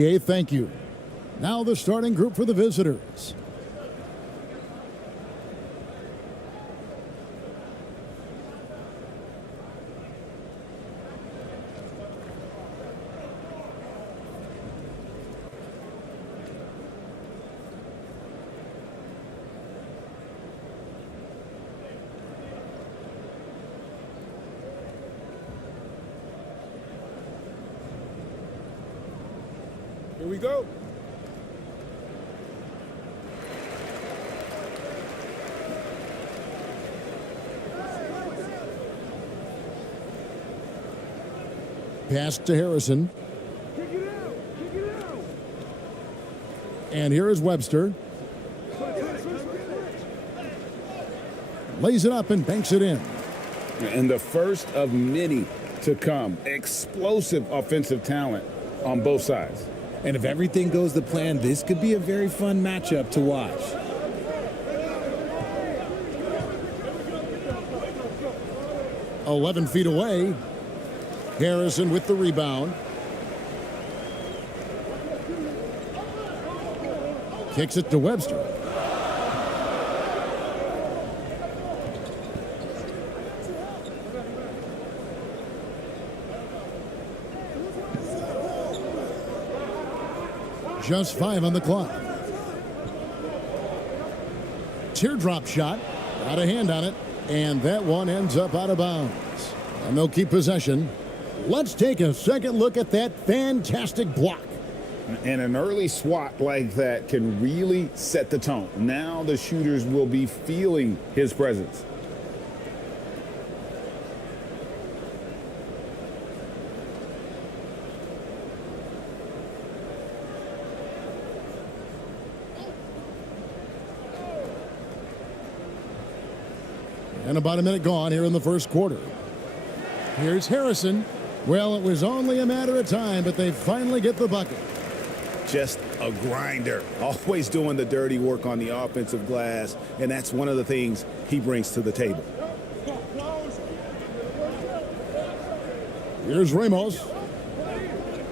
Okay, thank you. Now the starting group for the visitors. Here we go. Pass to Harrison. And here is Webster. Lays it up and banks it in. And the first of many to come. Explosive offensive talent on both sides. And if everything goes to plan, this could be a very fun matchup to watch. "11 feet away. Harrison with the rebound. Kicks it to Webster. Just 5 on the clock. Teardrop shot. Got a hand on it. And that one ends up out of bounds. And they'll keep possession. Let's take a second look at that fantastic block. And an early swat like that can really set the tone. Now the shooters will be feeling his presence. And about a minute gone here in the first quarter. Here's Harrison. Well, it was only a matter of time, but they finally get the bucket. Just a grinder, always doing the dirty work on the offensive glass, and that's one of the things he brings to the table. Here's Ramos.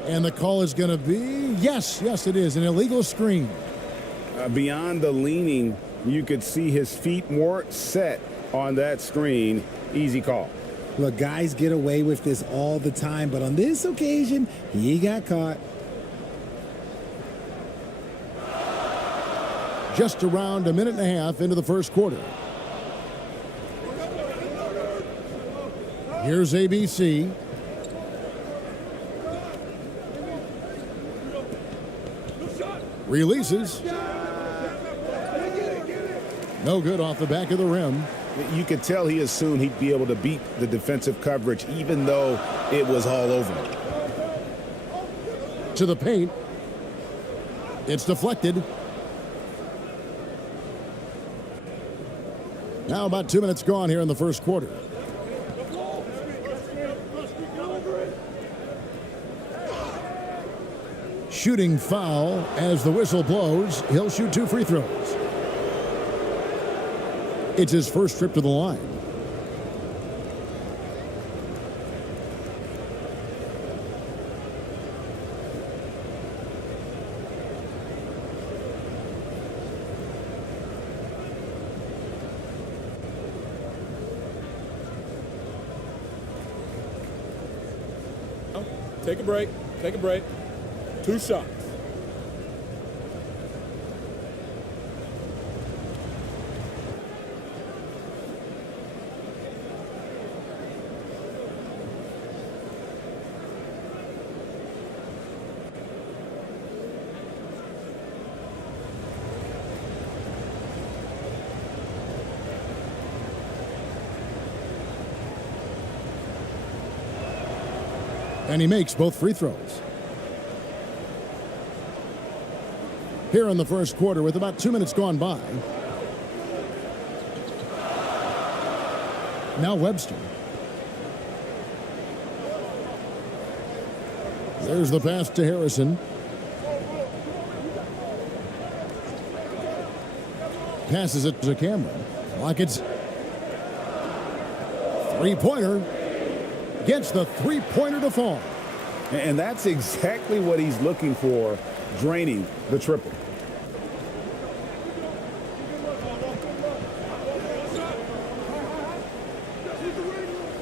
And the call is going to be, yes, it is, an illegal screen. Beyond the leaning, you could see his feet more set on that screen. Easy call. Look, guys get away with this all the time, but on this occasion, he got caught. Just around a minute and a half into the first quarter. Here's ABC. Releases. No good off the back of the rim. You could tell he assumed he'd be able to beat the defensive coverage, even though it was all over him. To the paint. It's deflected. Now about 2 minutes gone here in the first quarter. Shooting foul as the whistle blows. He'll shoot 2 free throws. It's his first trip to the line. Take a break. Take a break. 2 shots. And he makes both free throws. Here in the first quarter with about 2 minutes gone by. Now Webster. There's the pass to Harrison. Passes it to Cameron. Rockets. Three-pointer. Gets the three-pointer to fall. And that's exactly what he's looking for, draining the triple.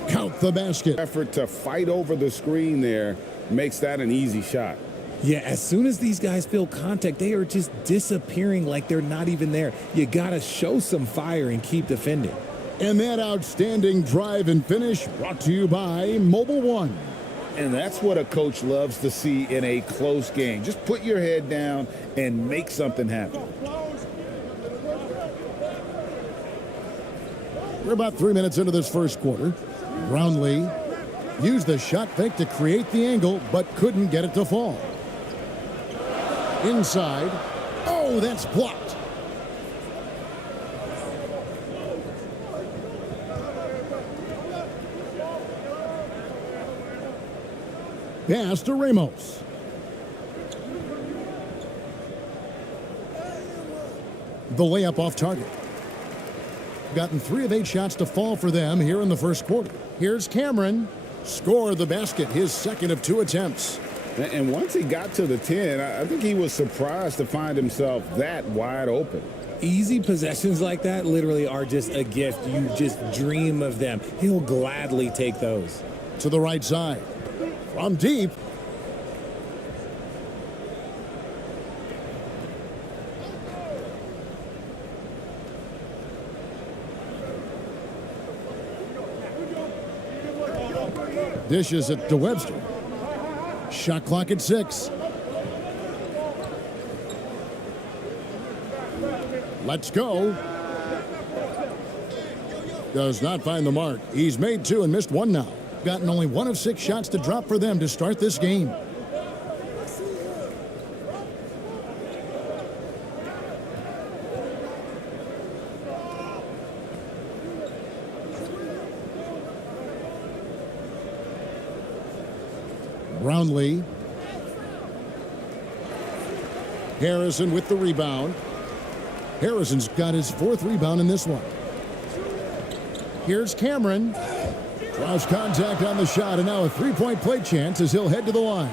Count the basket. Effort to fight over the screen there makes that an easy shot. Yeah, as soon as these guys feel contact, they are just disappearing like they're not even there. You got to show some fire and keep defending. And that outstanding drive and finish brought to you by Mobile One. And that's what a coach loves to see in a close game. Just put your head down and make something happen. We're about 3 minutes into this first quarter. Brownlee used the shot fake to create the angle, but couldn't get it to fall. Inside. Oh, that's blocked. Pass to Ramos. The layup off target. Gotten 3 of 8 shots to fall for them here in the first quarter. Here's Cameron. Scored the basket, his second of 2 attempts. And once he got to the 10, I think he was surprised to find himself that wide open. Easy possessions like that literally are just a gift. You just dream of them. He'll gladly take those. To the right side. From deep. Dishes it to Webster. Shot clock at 6. Let's go. Does not find the mark. He's made 2 and missed 1 now. Gotten only 1 of 6 shots to drop for them to start this game. Brownlee. Harrison with the rebound. Harrison's got his 4th rebound in this one. Here's Cameron. Draws contact on the shot, and now a 3-point play chance as he'll head to the line.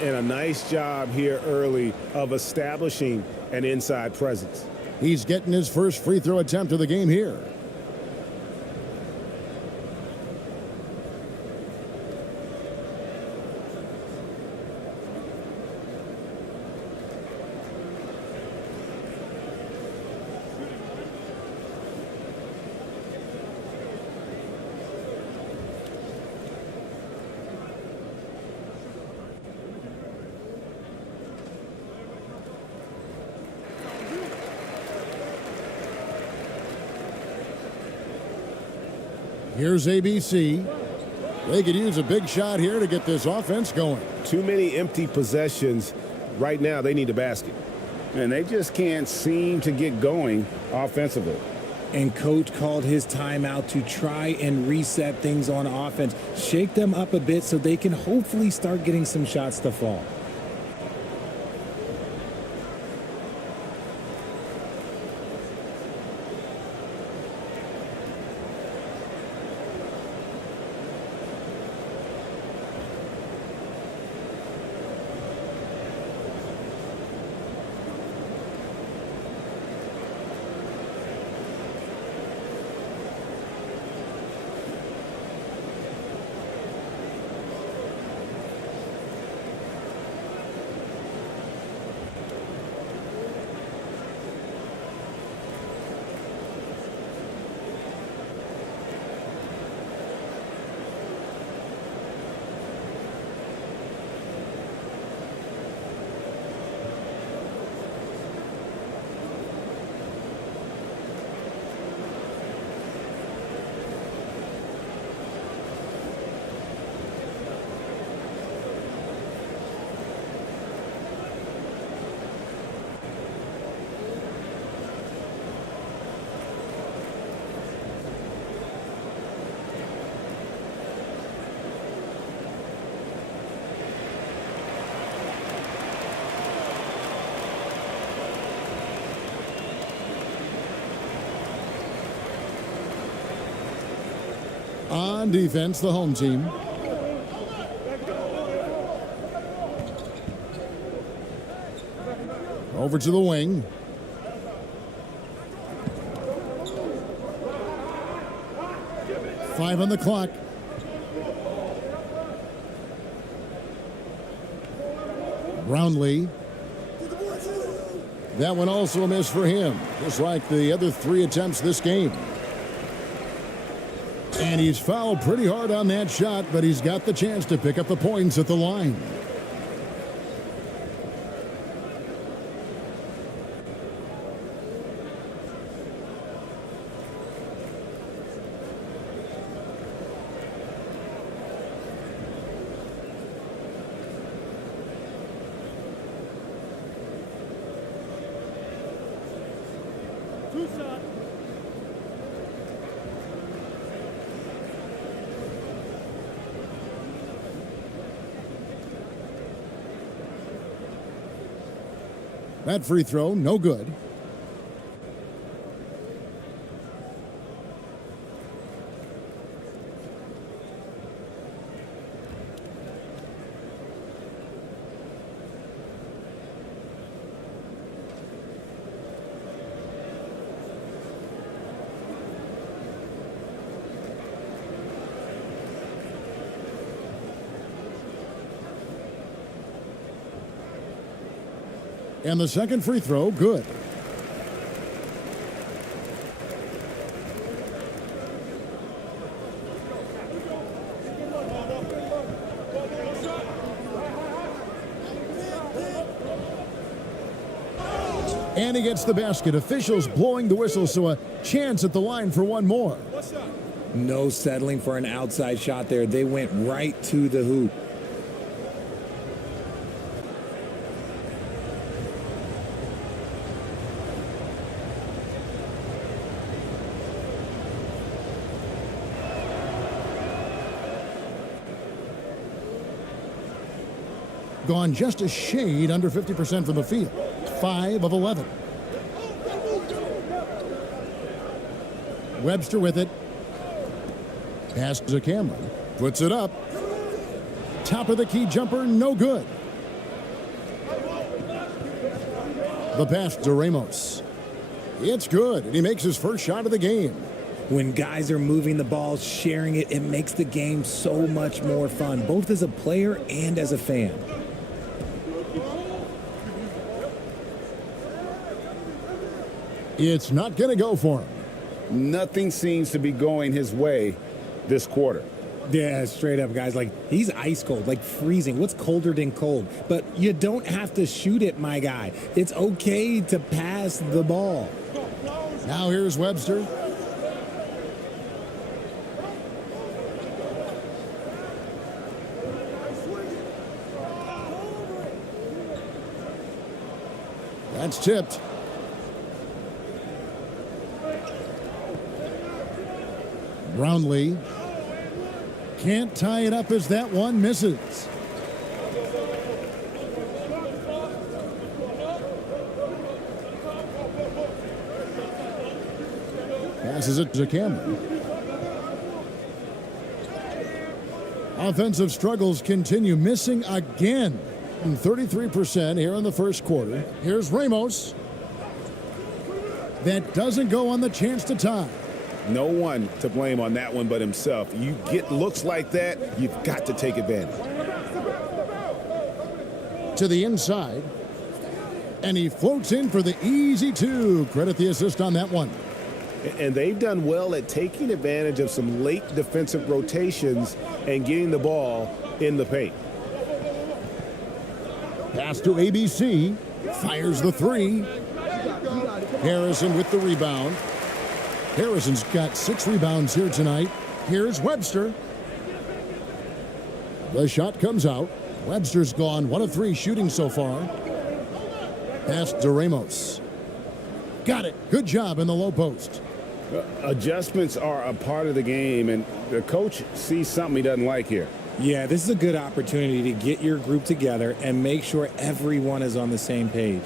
And a nice job here early of establishing an inside presence. He's getting his first free throw attempt of the game here. Here's ABC. They could use a big shot here to get this offense going. Too many empty possessions. Right now, they need a basket. And they just can't seem to get going offensively. And coach called his timeout to try and reset things on offense. Shake them up a bit so they can hopefully start getting some shots to fall. On defense, the home team. Over to the wing. Five on the clock. Brownlee. That one also a miss for him, just like the other 3 attempts this game. And he's fouled pretty hard on that shot, but he's got the chance to pick up the points at the line. That free throw, no good. And the second free throw, good. And he gets the basket. Officials blowing the whistle, so a chance at the line for one more. No settling for an outside shot there. They went right to the hoop. Gone just a shade under 50% from the field. 5 of 11. Webster with it. Pass to Cameron. Puts it up. Top of the key jumper, no good. The pass to Ramos. It's good, and he makes his first shot of the game. When guys are moving the ball, sharing it, it makes the game so much more fun, both as a player and as a fan. It's not going to go for him. Nothing seems to be going his way this quarter. Yeah, straight up, guys. Like, he's ice cold, like freezing. What's colder than cold? But you don't have to shoot it, my guy. It's okay to pass the ball. Now here's Webster. That's tipped. Brownlee can't tie it up as that one misses. Passes it to Cameron. Offensive struggles continue, missing again. 33% here in the first quarter. Here's Ramos. That doesn't go on the chance to tie. No one to blame on that one but himself. You get looks like that, you've got to take advantage. To the inside. And he floats in for the easy two. Credit the assist on that one. And they've done well at taking advantage of some late defensive rotations and getting the ball in the paint. Pass to ABC. Fires the three. Harrison with the rebound. Harrison's got 6 rebounds here tonight. Here's Webster. The shot comes out. Webster's gone 1 of 3 shooting so far. Pass to Ramos. Got it. Good job in the low post. Adjustments are a part of the game, and the coach sees something he doesn't like here. Yeah, this is a good opportunity to get your group together and make sure everyone is on the same page.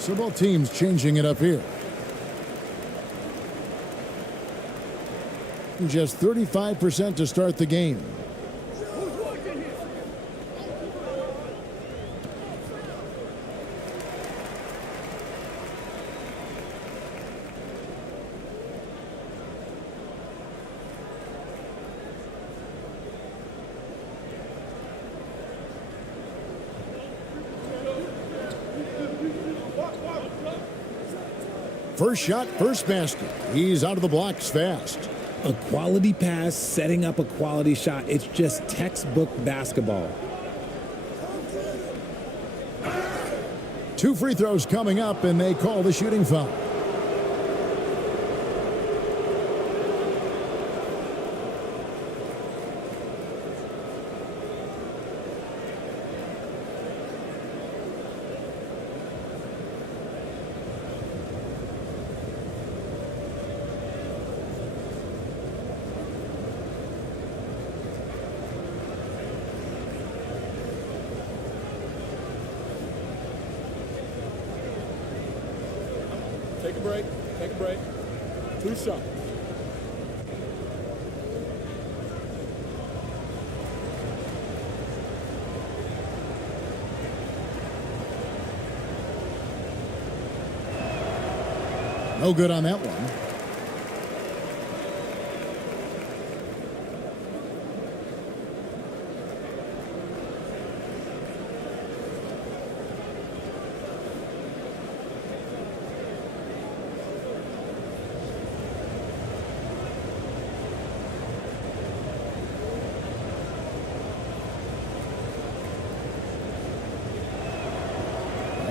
So both teams changing it up here. Just 35% to start the game. First shot, first basket. He's out of the blocks fast. A quality pass, setting up a quality shot. It's just textbook basketball. 2 free throws coming up, and they call the shooting foul. Take a break. Take a break. 2 shots. No good on that one.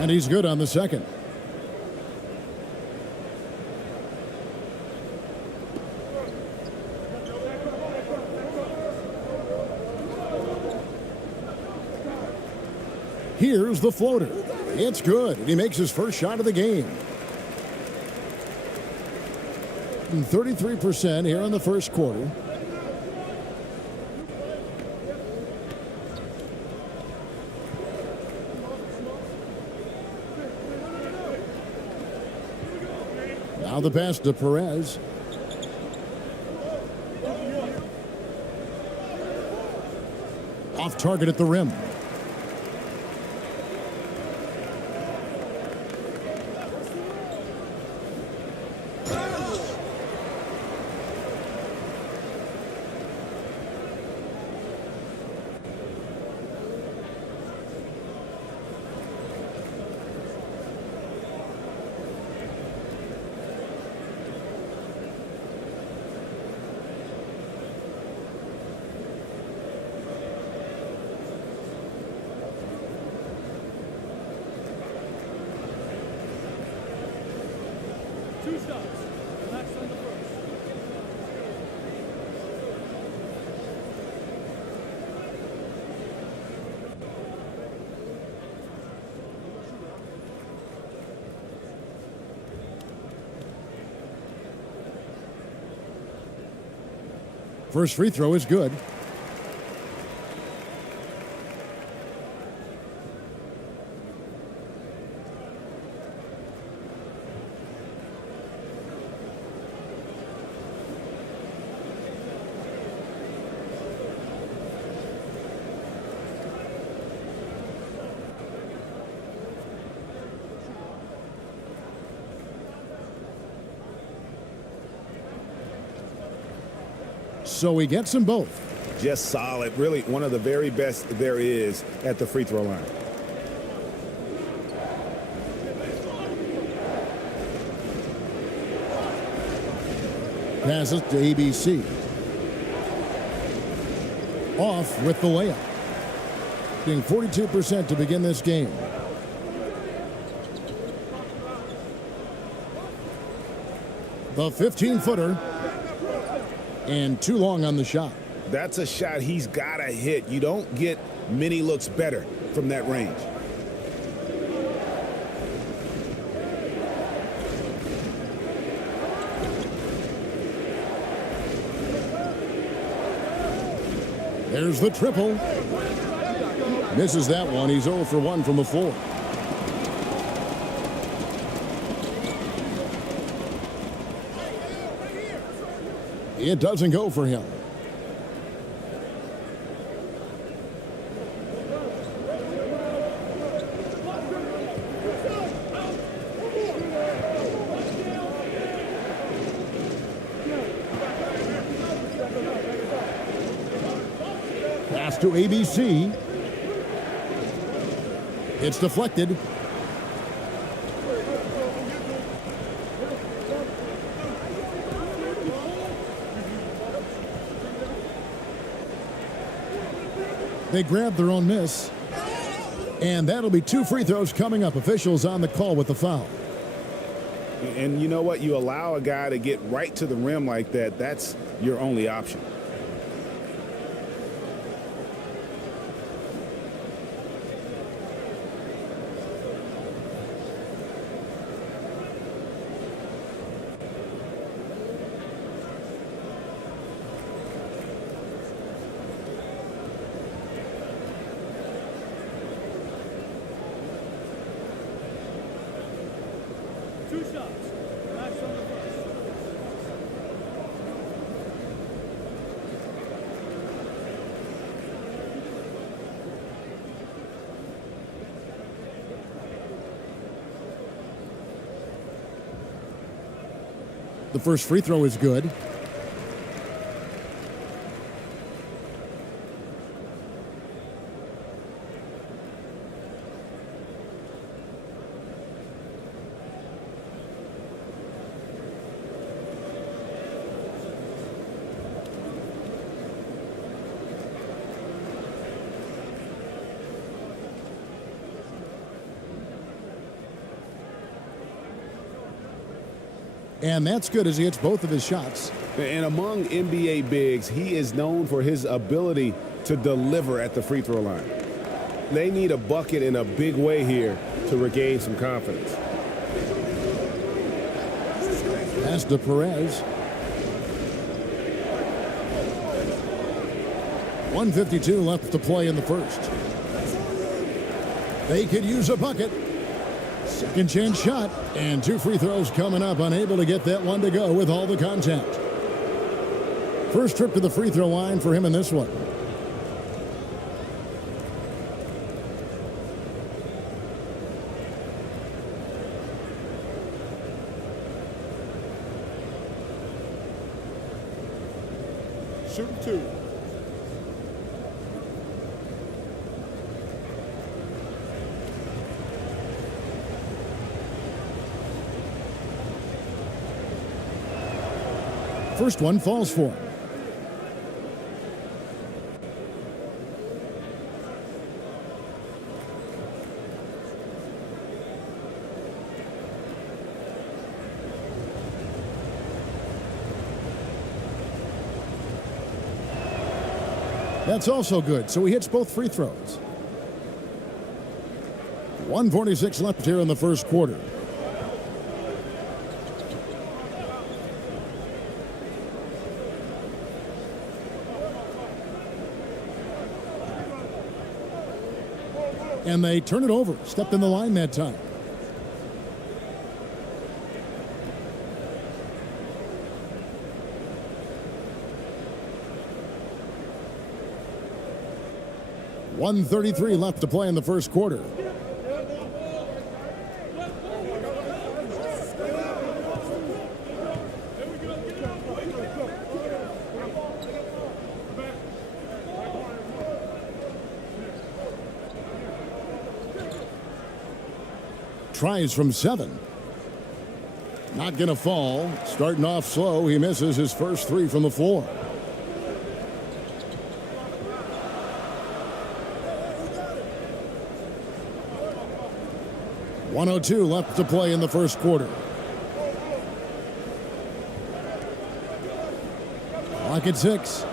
And he's good on the second. Here's the floater. It's good, and he makes his first shot of the game. 33% here in the first quarter. Now the pass to Perez. Off target at the rim. First free throw is good. So he gets them both. Just solid. Really one of the very best there is at the free throw line. Passes to ABC. Off with the layup. Being 42% to begin this game. The 15-footer. And too long on the shot. That's a shot he's got to hit. You don't get many looks better from that range. There's the triple. Misses that one. He's 0 for 1 from the floor. It doesn't go for him. Pass to ABC. It's deflected. They grab their own miss. And that'll be 2 free throws coming up. Officials on the call with the foul. And you know what? You allow a guy to get right to the rim like that, that's your only option. Two shots. Max on the first. The first free throw is good. And that's good as he hits both of his shots. And among NBA bigs, he is known for his ability to deliver at the free throw line. They need a bucket in a big way here to regain some confidence. Pass to Perez. 1:52 left to play in the first. They could use a bucket. Second chance shot, and 2 free throws coming up. Unable to get that one to go with all the contact. First trip to the free throw line for him in this one. Shooting 2. First one falls for him. That's also good, so he hits both free throws. 1:46 left here in the first quarter. And they turn it over. Stepped in the line that time. .133 left to play in the first quarter. Tries from 7. Not going to fall. Starting off slow. He misses his first 3 from the floor. .102 left to play in the first quarter. Clock at 6.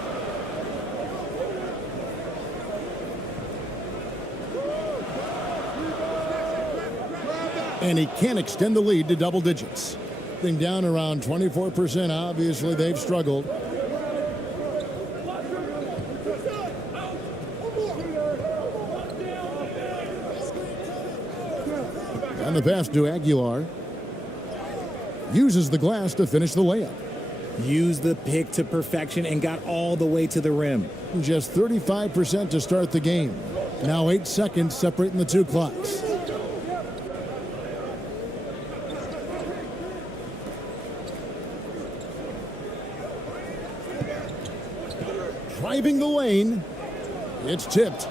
And he can't extend the lead to double digits. Thing down around 24%. Obviously, they've struggled. And the pass to Aguilar. Uses the glass to finish the layup. Used the pick to perfection and got all the way to the rim. Just 35% to start the game. Now 8 seconds separating the two clocks. Driving the lane. It's tipped.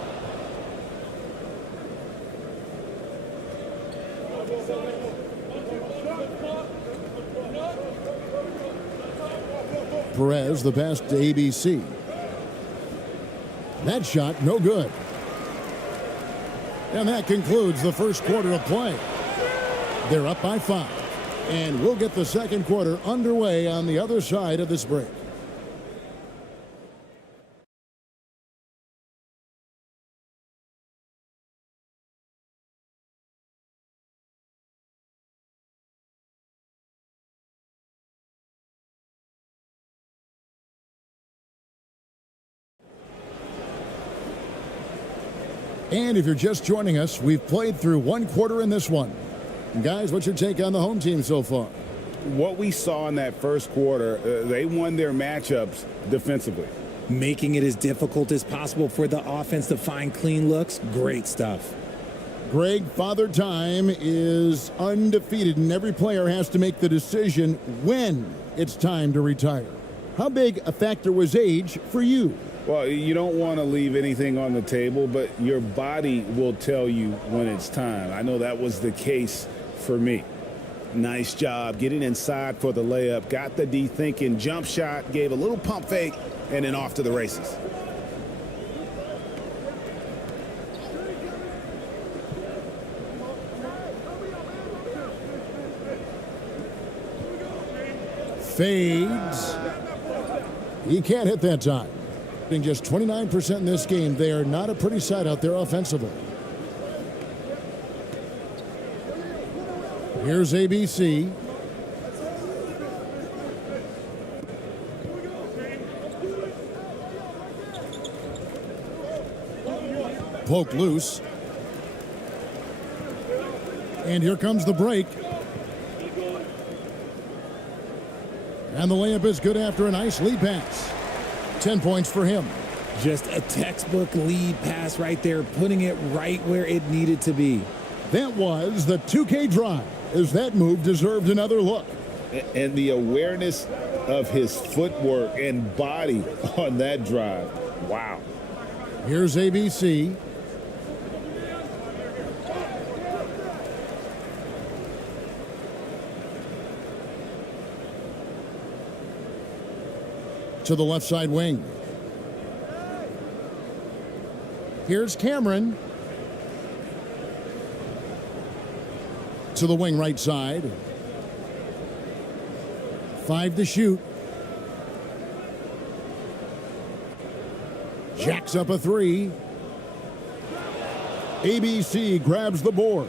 Perez, the pass to ABC. That shot, no good. And that concludes the first quarter of play. They're up by 5. And we'll get the second quarter underway on the other side of this break. And if you're just joining us, we've played through one quarter in this one. Guys, what's your take on the home team so far? What we saw in that first quarter, they won their matchups defensively. Making it as difficult as possible for the offense to find clean looks. Great stuff. Greg, Father Time is undefeated, and every player has to make the decision when it's time to retire. How big a factor was age for you? Well, you don't want to leave anything on the table, but your body will tell you when it's time. I know that was the case for me. Nice job getting inside for the layup. Got the D-thinking jump shot, gave a little pump fake, and then off to the races. Fades. He can't hit that time. Being just 29% in this game, they are not a pretty sight out there offensively. Here's ABC. Poke loose. And here comes the break. And the layup is good after a nice lead pass. 10 points for him. Just a textbook lead pass right there, putting it right where it needed to be. That was the 2K drive, as that move deserved another look. And the awareness of his footwork and body on that drive. Wow. Here's ABC. To the left side wing. Here's Cameron. To the wing right side. 5 to shoot. Jacks up a 3. ABC grabs the board.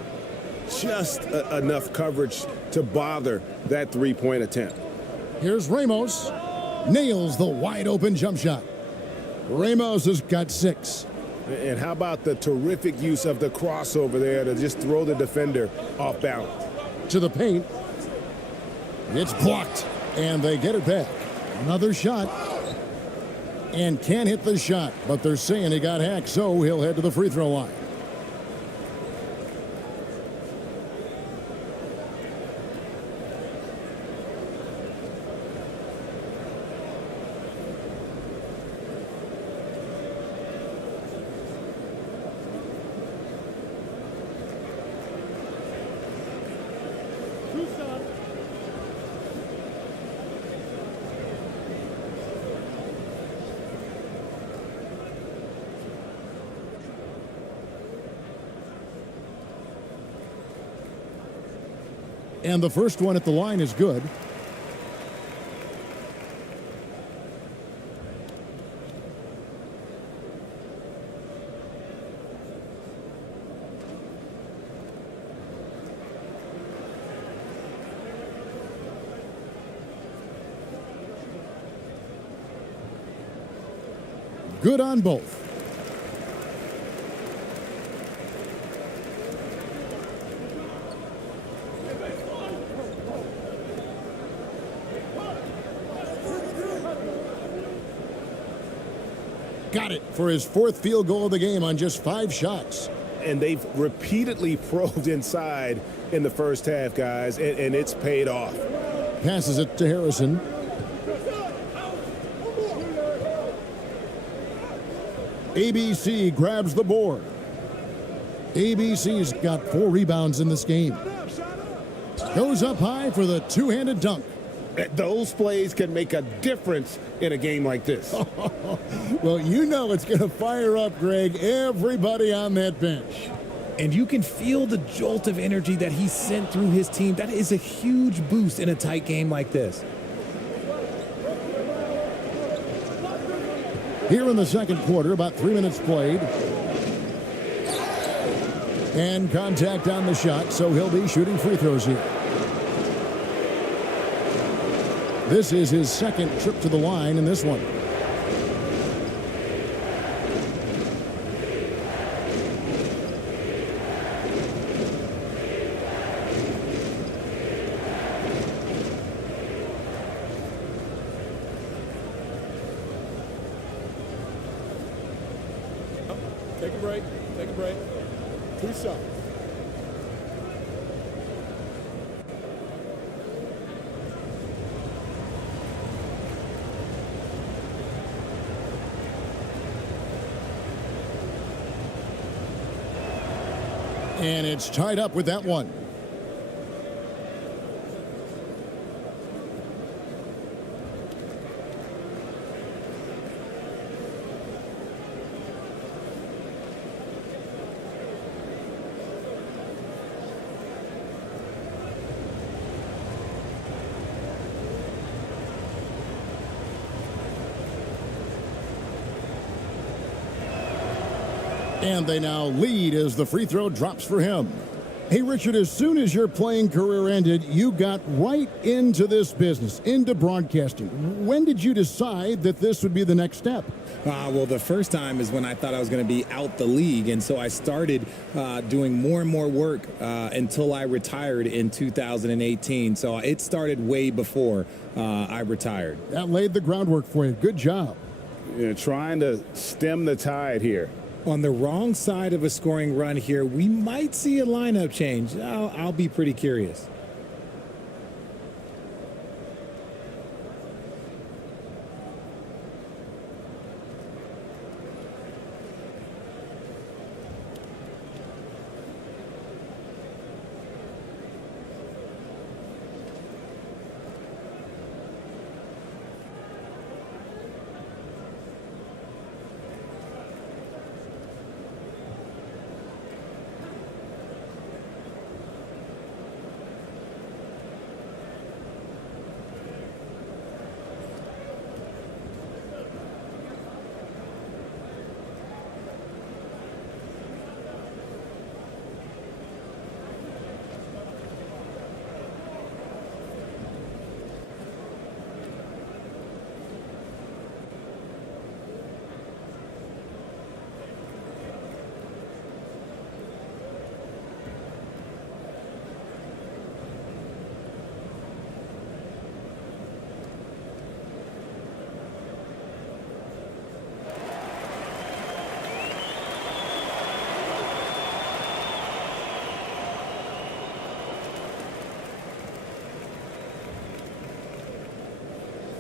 Just enough coverage to bother that three-point attempt. Here's Ramos. Nails the wide open jump shot. Ramos has got 6. And how about the terrific use of the crossover there to just throw the defender off balance? To the paint. It's blocked. And they get it back. Another shot. And can't hit the shot. But they're saying he got hacked, so he'll head to the free throw line. And the first one at the line is good. Good on both. Got it for his 4th field goal of the game on just 5 shots. And they've repeatedly probed inside in the first half, guys, and it's paid off. Passes it to Harrison. ABC grabs the board. ABC's got 4 rebounds in this game. Goes up high for the two-handed dunk. Those plays can make a difference in a game like this. Well, you know it's going to fire up, Greg, everybody on that bench. And you can feel the jolt of energy that he sent through his team. That is a huge boost in a tight game like this. Here in the second quarter, about 3 minutes played. And contact on the shot, so he'll be shooting free throws here. This is his 2nd trip to the line in this one. Take a break. Take a break. 2 shots. And it's tied up with that one. And they now lead as the free throw drops for him. Hey, Richard, as soon as your playing career ended, you got right into this business, into broadcasting. When did you decide that this would be the next step? Well, the first time is when I thought I was going to be out the league, and so I started doing more and more work until I retired in 2018. So it started way before I retired. That laid the groundwork for you. Good job. You know, trying to stem the tide here. On the wrong side of a scoring run here, we might see a lineup change. I'll be pretty curious.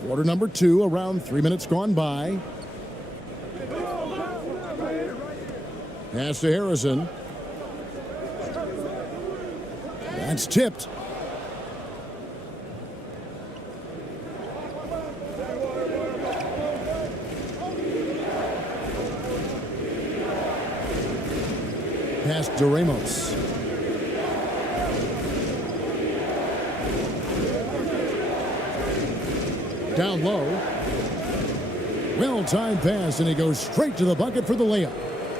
Quarter number 2, around 3 minutes gone by. Pass to Harrison. That's tipped. Pass to Ramos. Down low. Well-timed pass, and he goes straight to the bucket for the layup.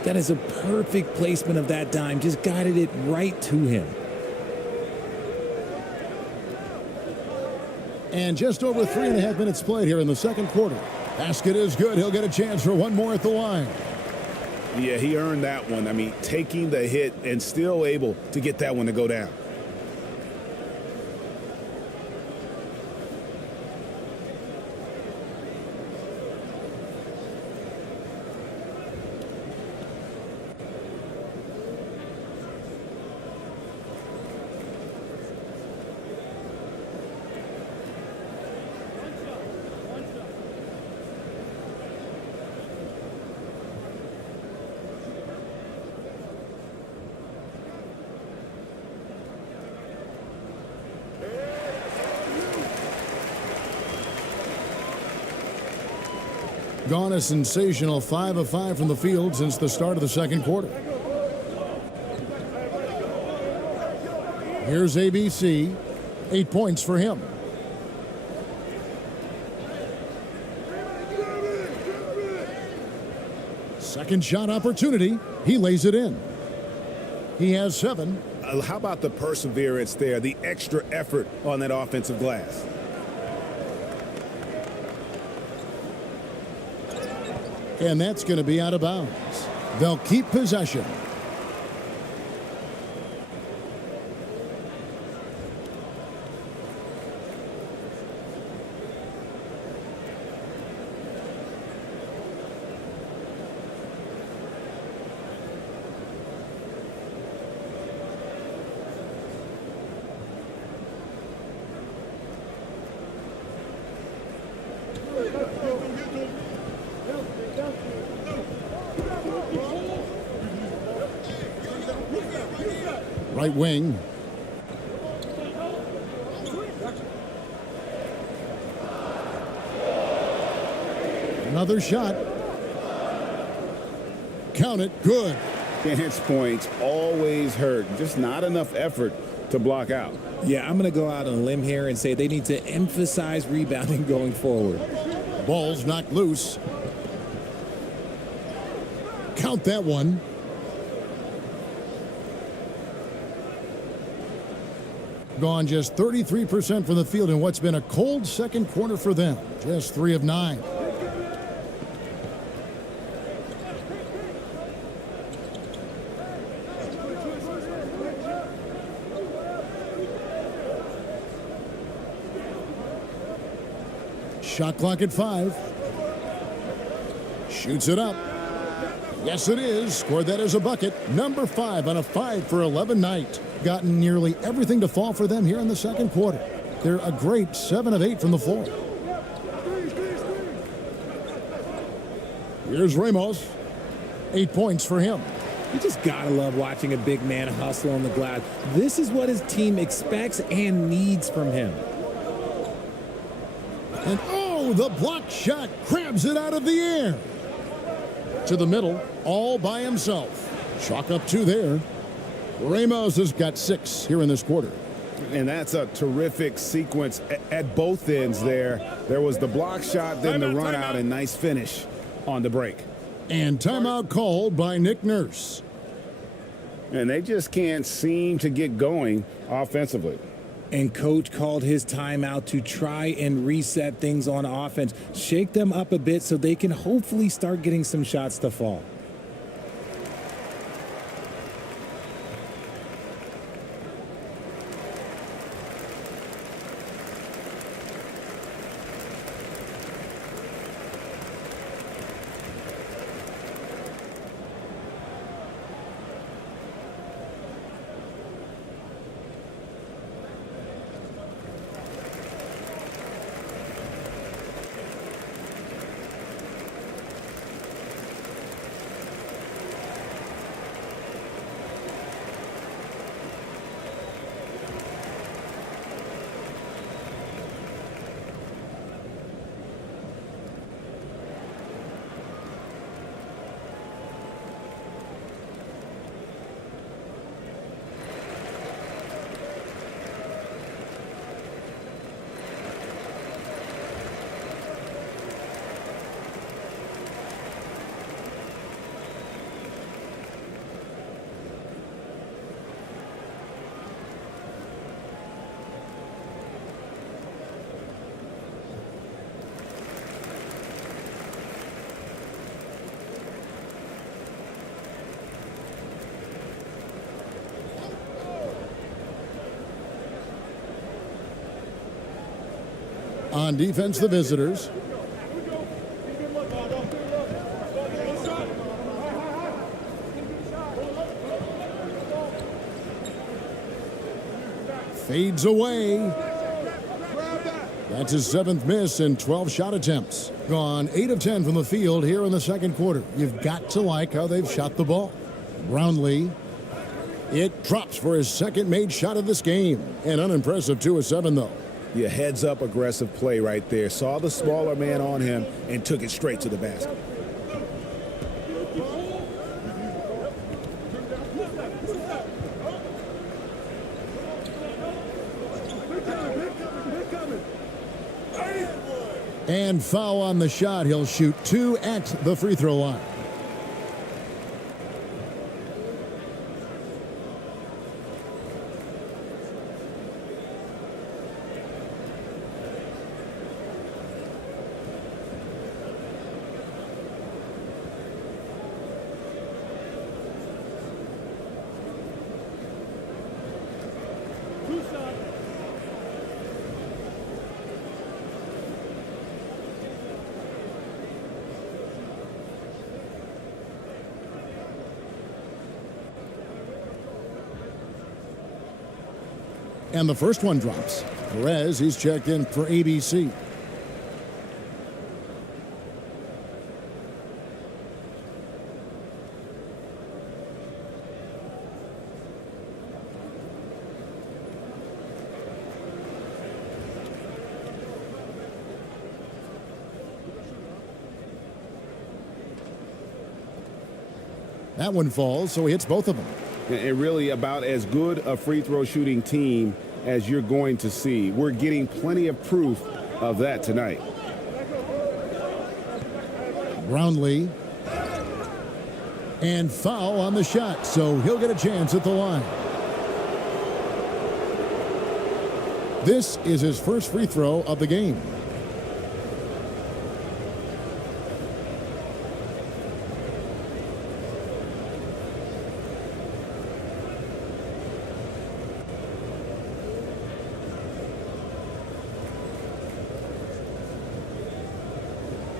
That is a perfect placement of that dime. Just guided it right to him. And just over 3.5 minutes played here in the second quarter. Basket is good. He'll get a chance for one more at the line. Yeah, he earned that one. I mean, taking the hit and still able to get that one to go down. Gone a sensational 5 of 5 from the field since the start of the second quarter. Here's ABC. 8 points for him. Second shot opportunity. He lays it in. He has 7. How about the perseverance there, the extra effort on that offensive glass? And that's going to be out of bounds. They'll keep possession. Right wing. Another shot. Count it. Good. Chance points always hurt. Just not enough effort to block out. Yeah, I'm going to go out on a limb here and say they need to emphasize rebounding going forward. Ball's knocked loose. Count that one. Gone just 33% from the field in what's been a cold second quarter for them. Just 3 of 9. Shot clock at 5. Shoots it up. Yes, it is. Scored that as a bucket. Number 5 on a 5 for 11 night. Gotten nearly everything to fall for them here in the second quarter. They're a great 7 of 8 from the floor. Here's Ramos. 8 points for him. You just gotta love watching a big man hustle on the glass. This is what his team expects and needs from him. And oh, the block shot crabs it out of the air. To the middle, all by himself. Chalk up 2 there. Ramos has got 6 here in this quarter. And that's a terrific sequence at both ends there. There was the block shot, then the run out, and nice finish on the break. And timeout called by Nick Nurse. And they just can't seem to get going offensively. And coach called his timeout to try and reset things on offense. Shake them up a bit so they can hopefully start getting some shots to fall. On defense, the visitors. Fades away. That's his 7th miss in 12 shot attempts. Gone 8 of 10 from the field here in the second quarter. You've got to like how they've shot the ball. Brownlee. It drops for his second made shot of this game. An unimpressive 2 of 7, though. Yeah, heads-up aggressive play right there. Saw the smaller man on him and took it straight to the basket. And foul on the shot. He'll shoot 2 at the free throw line. And the first one drops. Perez, he's checked in for ABC. That one falls, so he hits both of them. And really about as good a free throw shooting team as you're going to see. We're getting plenty of proof of that tonight. Brownlee. And foul on the shot, so he'll get a chance at the line. This is his first free throw of the game.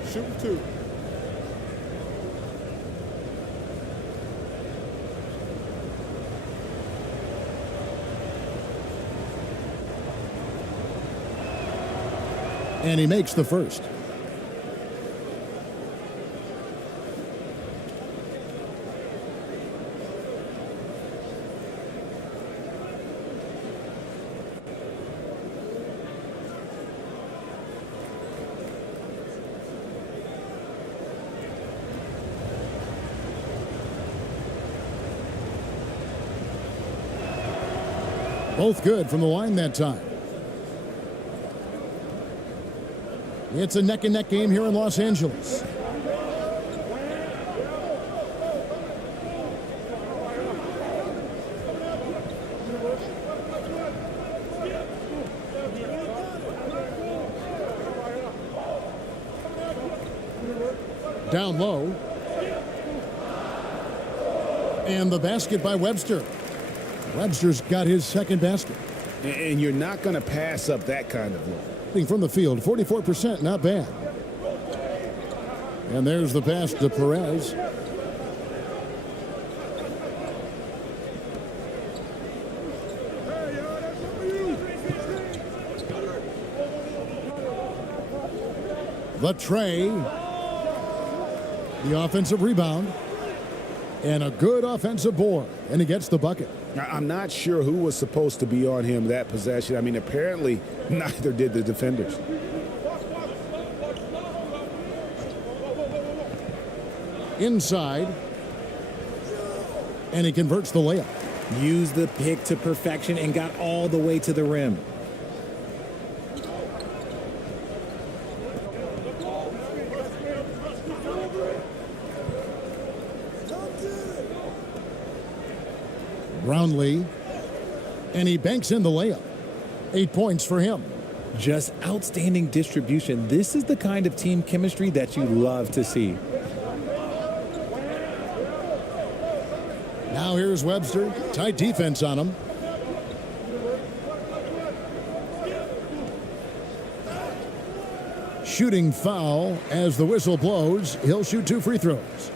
Shooting 2. And he makes the first. Both good from the line that time. It's a neck-and-neck game here in Los Angeles. Down low. And the basket by Webster. Webster's got his second basket. And you're not going to pass up that kind of look. From the field, 44%, not bad. And there's the pass to Perez. The tray. The offensive rebound. And a good offensive board. And he gets the bucket. I'm not sure who was supposed to be on him that possession. I mean, apparently neither did the defenders. Inside. And he converts the layup. Used the pick to perfection and got all the way to the rim. Brownlee, and he banks in the layup. 8 points for him. Just outstanding distribution. This is the kind of team chemistry that you love to see. Now here's Webster. Tight defense on him. Shooting foul as the whistle blows. He'll shoot 2 free throws.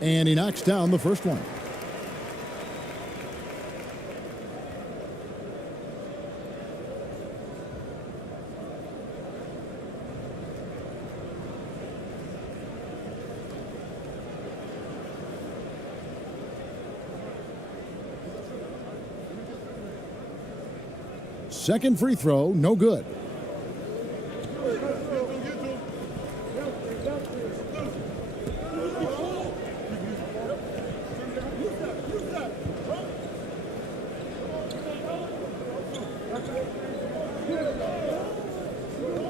And he knocks down the first one. Second free throw, no good.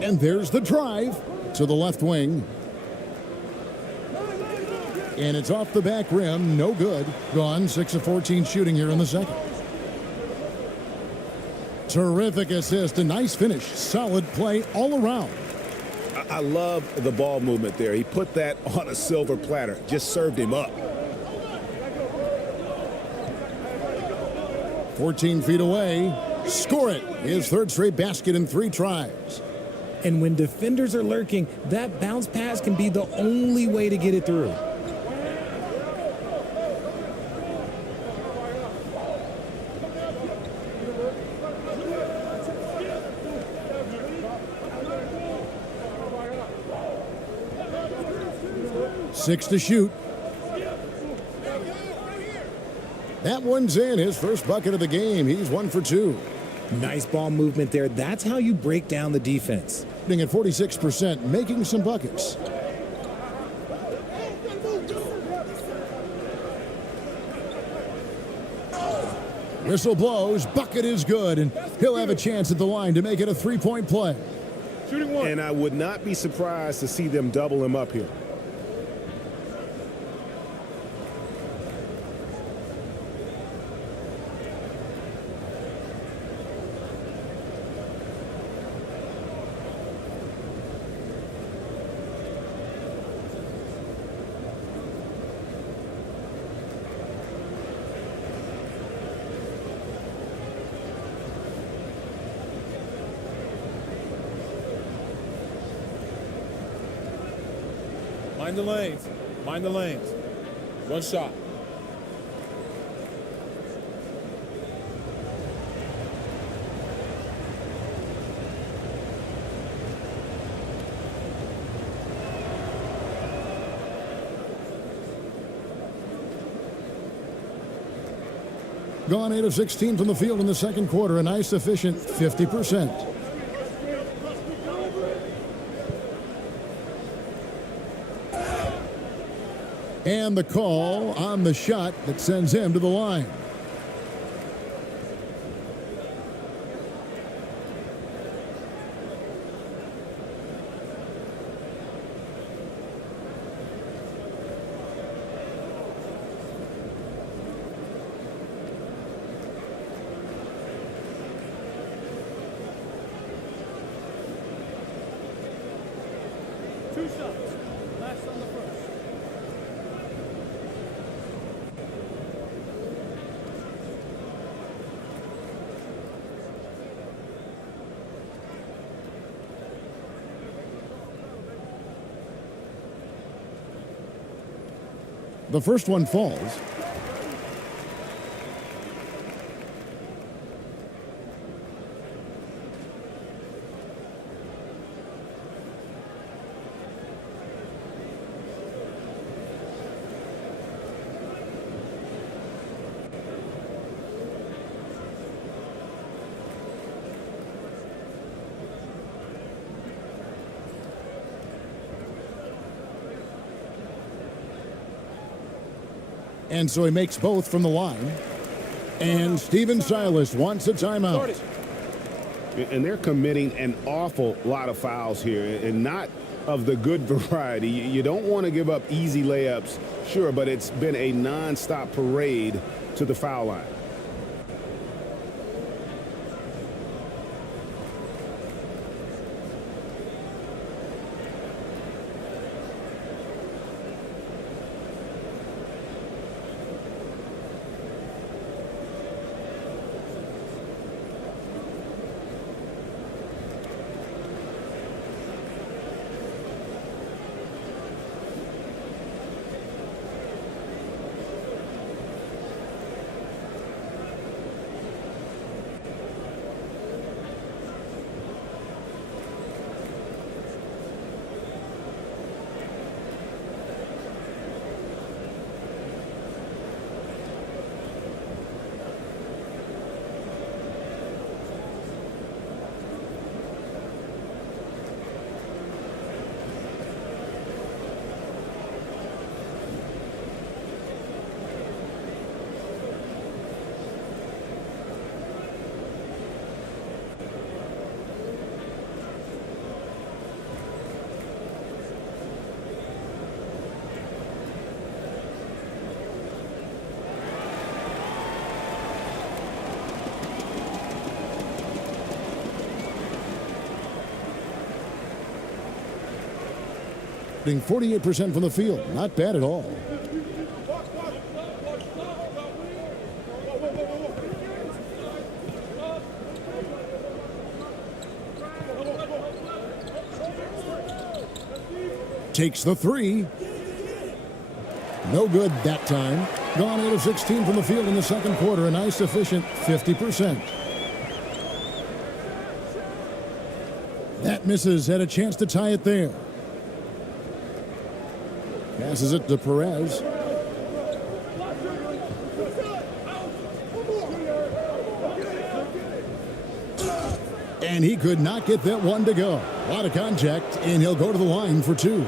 And there's the drive to the left wing. And it's off the back rim, no good. Gone, 6 of 14 shooting here in the second. Terrific assist, a nice finish, solid play all around. I love the ball movement there. He put that on a silver platter, just served him up. 14 feet away, score it. His third straight basket in 3 tries. And when defenders are lurking, that bounce pass can be the only way to get it through. Six to shoot. That one's in, his first bucket of the game. He's 1 for 2. Nice ball movement there. That's how you break down the defense. At 46%, making some buckets. Whistle blows, bucket is good, and he'll have a chance at the line to make it a 3-point play. Shooting one. And I would not be surprised to see them double him up here. Mind the lanes. Mind the lanes. One shot. Gone 8 of 16 from the field in the second quarter. A nice, efficient 50%. And the call on the shot that sends him to the line. Two shots. Last on the first. The first one falls. And so he makes both from the line. And Steven Silas wants a timeout. And they're committing an awful lot of fouls here, and not of the good variety. You don't want to give up easy layups, sure, but it's been a nonstop parade to the foul line. shooting 48% from the field. Not bad at all. Takes the three. No good that time. Gone 8 of 16 from the field in the second quarter. A nice, efficient 50%. That misses. Had a chance to tie it there. Passes it to Perez. And he could not get that one to go. A lot of contact, and he'll go to the line for two.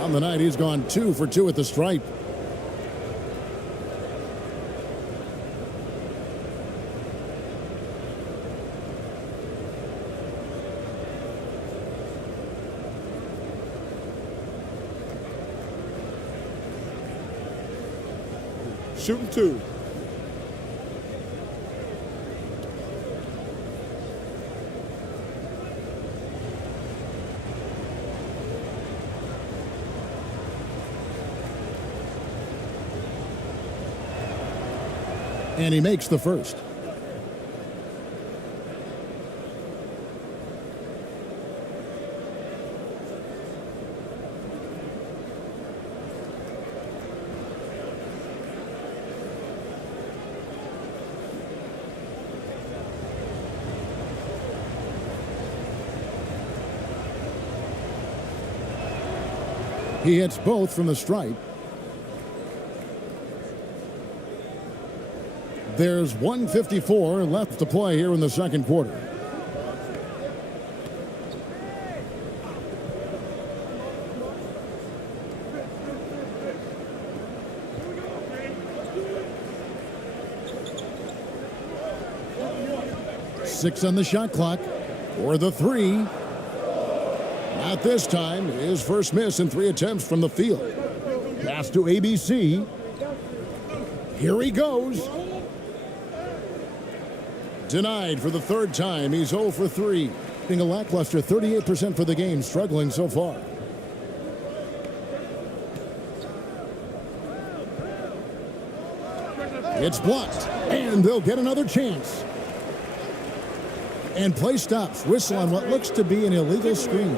On the night, he's gone 2 for 2 at the stripe. Shooting 2. And he makes the first. He hits both from the stripe. There's 1:54 left to play here in the second quarter. Six on the shot clock for the three. Not this time. His first miss in 3 attempts from the field. Pass to ABC. Here he goes. Denied for the third time. He's 0 for 3. Being a lackluster 38% for the game. Struggling so far. It's blocked. And they'll get another chance. And play stops. Whistle on what looks to be an illegal screen.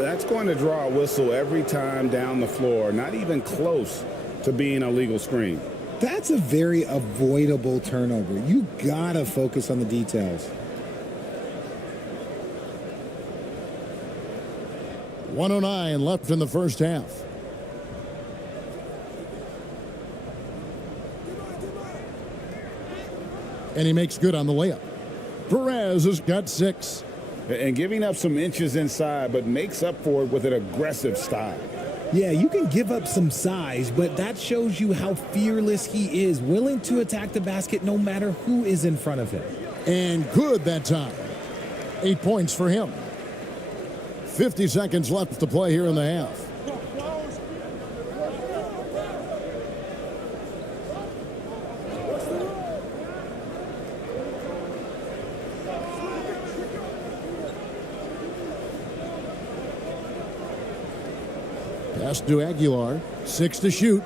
That's going to draw a whistle every time down the floor. Not even close to being a legal screen. That's a very avoidable turnover. You gotta focus on the details. 1:09 left in the first half. And he makes good on the layup. Perez has got 6. And giving up some inches inside, but makes up for it with an aggressive style. Yeah, you can give up some size, but that shows you how fearless he is, willing to attack the basket no matter who is in front of him. And good that time. 8 points for him. 50 seconds left to play here in the half. Pass to Aguilar. 6 to shoot.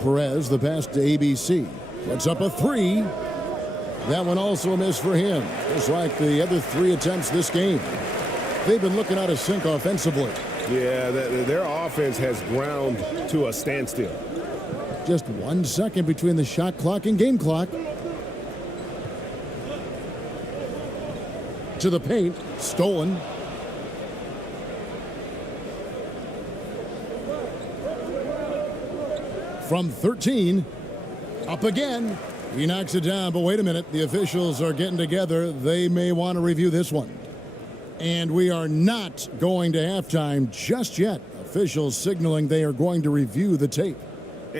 Perez, the pass to ABC. Puts up a 3. That one also a miss for him. Just like the other 3 attempts this game. They've been looking out of sync offensively. Yeah, their offense has ground to a standstill. Just 1 second between the shot clock and game clock. To the paint. Stolen. From 13, up again. He knocks it down, but wait a minute. The officials are getting together. They may want to review this one. And we are not going to halftime just yet. Officials signaling they are going to review the tape.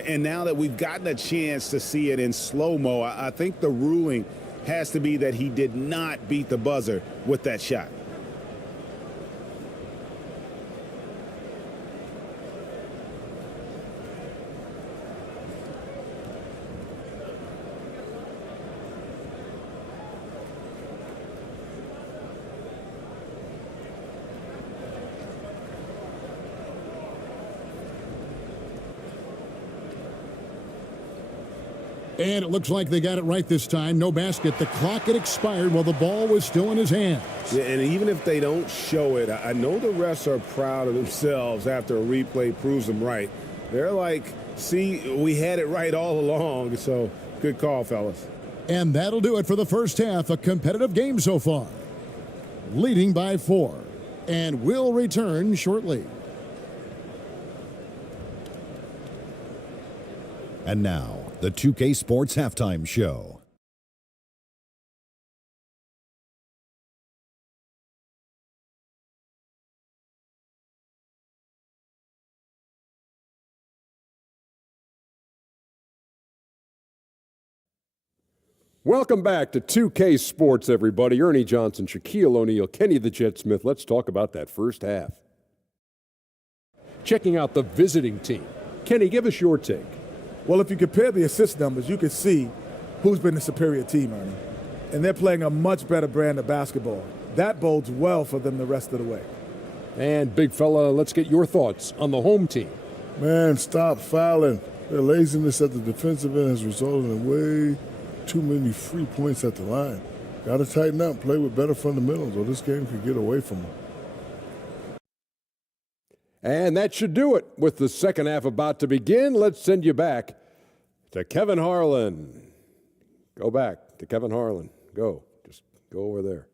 And now that we've gotten a chance to see it in slow-mo, I think the ruling has to be that he did not beat the buzzer with that shot. And it looks like they got it right this time. No basket. The clock had expired while the ball was still in his hands. Yeah, and even if they don't show it, I know the refs are proud of themselves after a replay proves them right. They're like, see, we had it right all along. So good call, fellas. And that'll do it for the first half. A competitive game so far. Leading by 4. And we'll return shortly. And now, the 2K Sports Halftime Show. Welcome back to 2K Sports, everybody. Ernie Johnson, Shaquille O'Neal, Kenny the Jet Smith. Let's talk about that first half. Checking out the visiting team. Kenny, give us your take. Well, if you compare the assist numbers, you can see who's been the superior team, Ernie. And they're playing a much better brand of basketball. That bodes well for them the rest of the way. And, big fella, let's get your thoughts on the home team. Man, stop fouling. Their laziness at the defensive end has resulted in way too many free points at the line. Got to tighten up, play with better fundamentals, or this game could get away from them. And that should do it. With the second half about to begin, let's send you back to Kevin Harlan. Go back to Kevin Harlan. Go. Just go over there.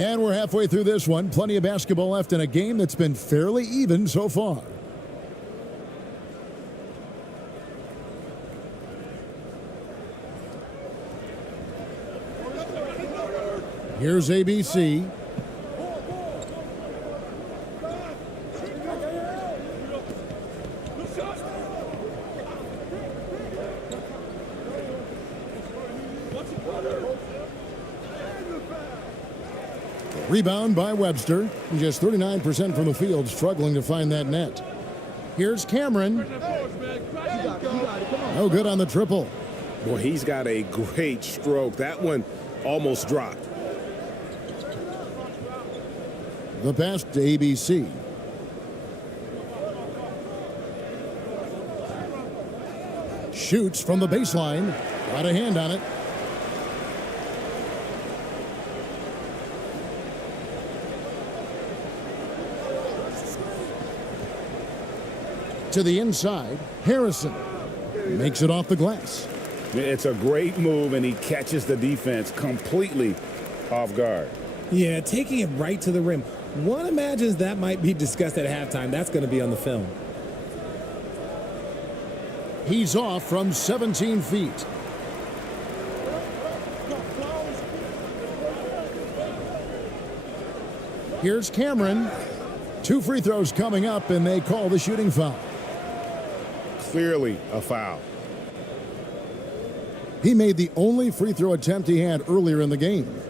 And we're halfway through this one. Plenty of basketball left in a game that's been fairly even so far. Here's ABC. Rebound by Webster. Just 39% from the field, struggling to find that net. Here's Cameron. No good on the triple. Boy, he's got a great stroke. That one almost dropped. The pass to ABC. Shoots from the baseline. Got a hand on it. To the inside, Harrison makes it off the glass. It's a great move, and he catches the defense completely off guard. Yeah, taking it right to the rim. One imagines that might be discussed at halftime. That's going to be on the film. He's off from 17 feet. Here's Cameron. 2 free throws coming up, and they call the shooting foul. Clearly a foul. He made the only free throw attempt he had earlier in the game.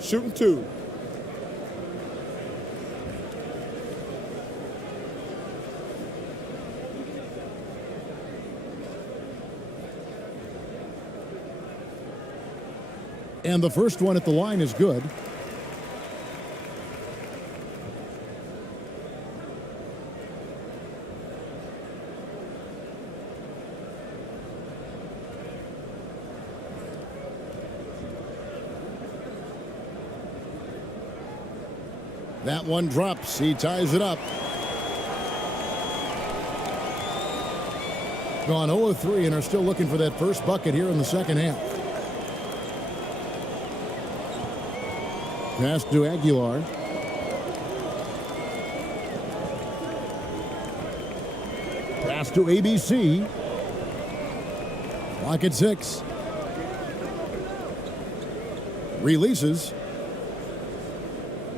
Shooting 2. And the first one at the line is good. That one drops. He ties it up. Gone 0 of 3 and are still looking for that first bucket here in the second half. Pass to Aguilar. Pass to ABC. Clock at 6. Releases.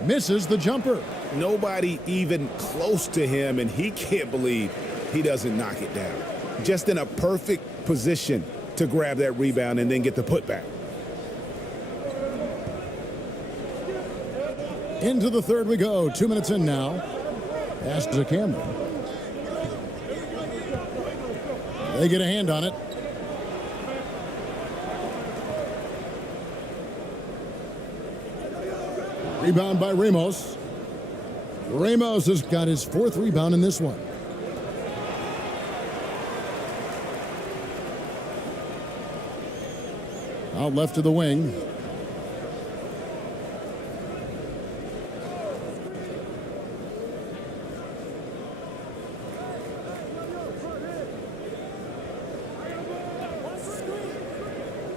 Misses the jumper. Nobody even close to him, and he can't believe he doesn't knock it down. Just in a perfect position to grab that rebound and then get the putback. Into the third we go. 2 minutes in now. Pass to Cameron. They get a hand on it. Rebound by Ramos. Ramos has got his 4th rebound in this one. Out left to the wing.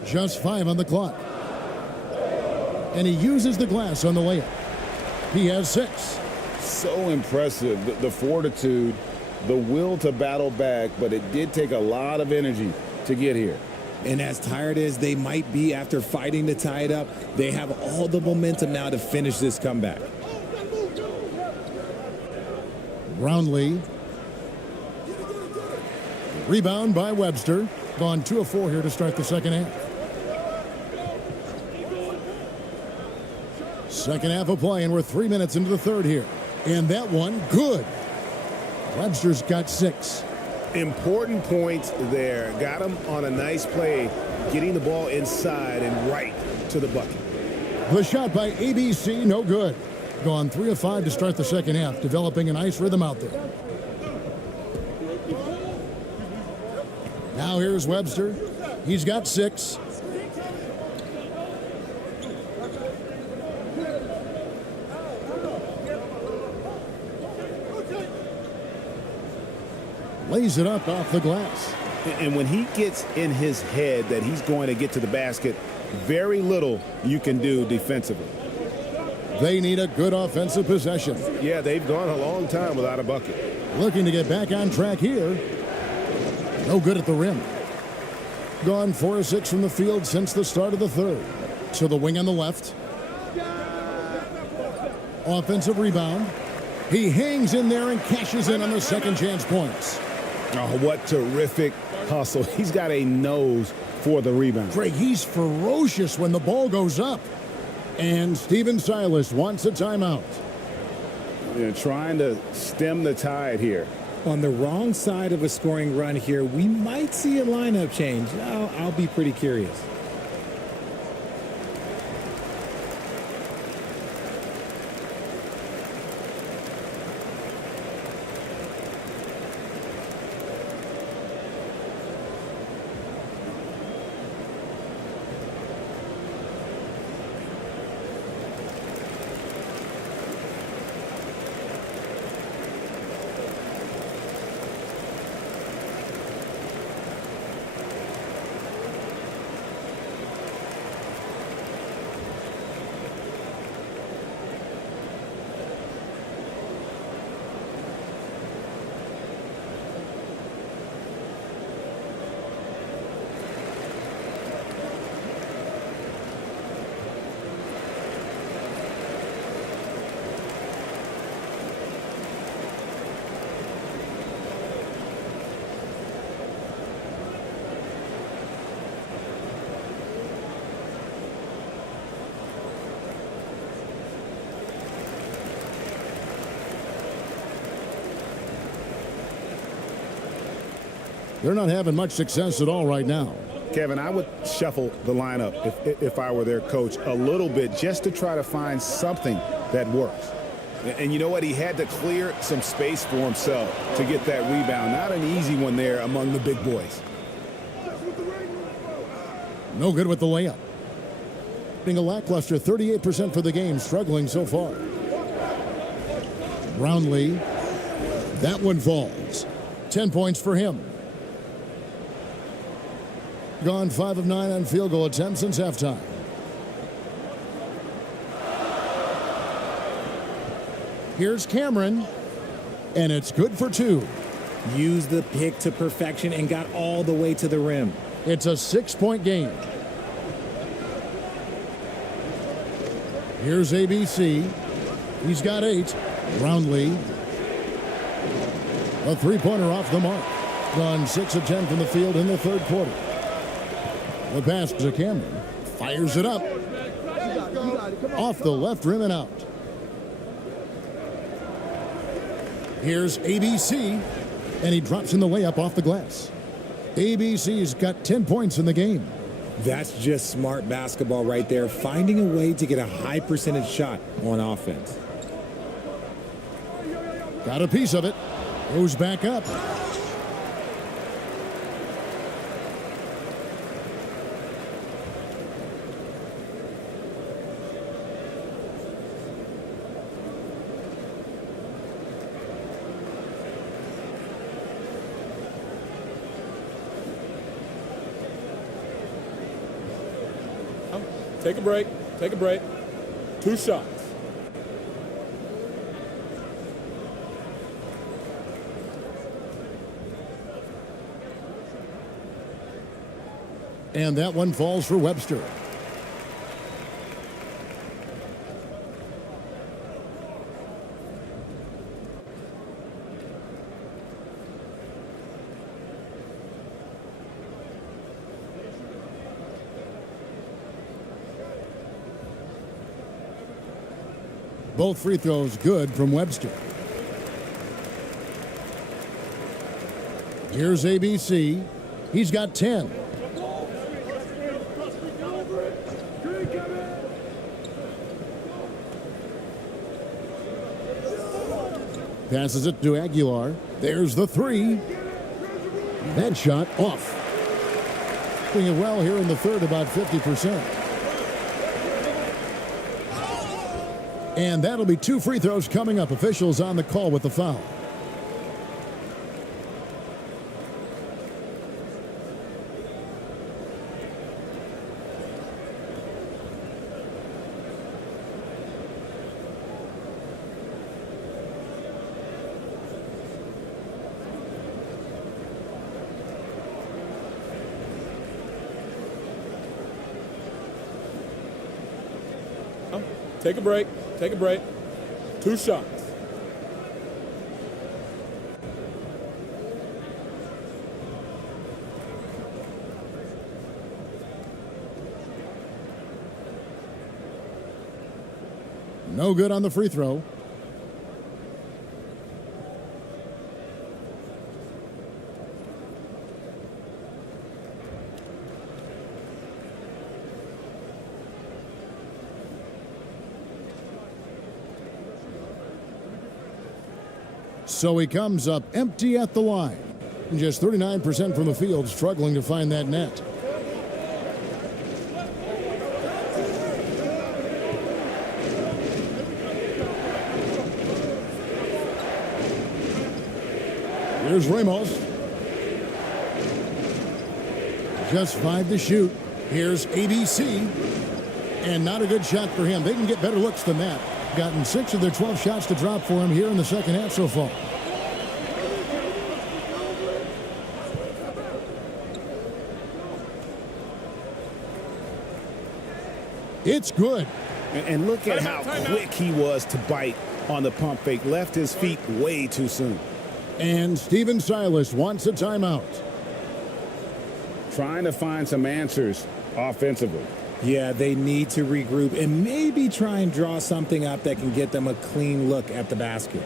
Just 5 on the clock. And he uses the glass on the layup. He has 6. So impressive. The fortitude, the will to battle back, but it did take a lot of energy to get here. And as tired as they might be after fighting to tie it up, they have all the momentum now to finish this comeback. Brownlee. Rebound by Webster. Gone 2 of 4 here to start the second half. Second half of play, and we're 3 minutes into the third here. And that one, good. Webster's got 6. Important points there. Got him on a nice play, getting the ball inside and right to the bucket. The shot by ABC, no good. Gone 3 of 5 to start the second half, developing a nice rhythm out there. Now here's Webster. He's got 6. Lays it up off the glass. And when he gets in his head that he's going to get to the basket, very little you can do defensively. They need a good offensive possession. Yeah, they've gone a long time without a bucket. Looking to get back on track here. No good at the rim. Gone 4 of 6 from the field since the start of the third. To the wing on the left. Offensive rebound. He hangs in there and cashes in on the second chance points. Oh, what terrific hustle. He's got a nose for the rebound. Craig, he's ferocious when the ball goes up. And Steven Silas wants a timeout. They're trying to stem the tide here. On the wrong side of a scoring run here, we might see a lineup change. I'll be pretty curious. They're not having much success at all right now. Kevin, I would shuffle the lineup if I were their coach a little bit just to try to find something that works. And you know what? He had to clear some space for himself to get that rebound. Not an easy one there among the big boys. No good with the layup. Being a lackluster 38% for the game, struggling so far. Brownlee. That one falls. 10 points for him. Gone 5 of 9 on field goal attempts since halftime. Here's Cameron, and it's good for 2. Used the pick to perfection and got all the way to the rim. It's a 6-point game. Here's ABC. He's got 8. Brownlee. A 3-pointer off the mark. Gone 6 of 10 from the field in the third quarter. The pass to Cameron. Fires it up. Off the left rim and out. Here's ABC, and he drops in the layup off the glass. ABC's got 10 points in the game. That's just smart basketball right there, finding a way to get a high percentage shot on offense. Got a piece of it. Goes back up. Take a break. Take a break. 2 shots. And that one falls for Webster. Both free throws good from Webster. Here's ABC. He's got 10. Passes it to Aguilar. There's the 3. That shot off. Doing it well here in the third, about 50%. And that'll be 2 free throws coming up. Officials on the call with the foul. Take a break. Take a break. 2 shots. No good on the free throw. So he comes up empty at the line. Just 39% from the field, struggling to find that net. Here's Ramos. Just 5 to shoot. Here's ABC. And not a good shot for him. They can get better looks than that. Gotten 6 of their 12 shots to drop for him here in the second half so far. It's good. And look at how quick he was to bite on the pump fake. Left his feet way too soon. And Steven Silas wants a timeout. Trying to find some answers offensively. Yeah, they need to regroup and maybe try and draw something up that can get them a clean look at the basket.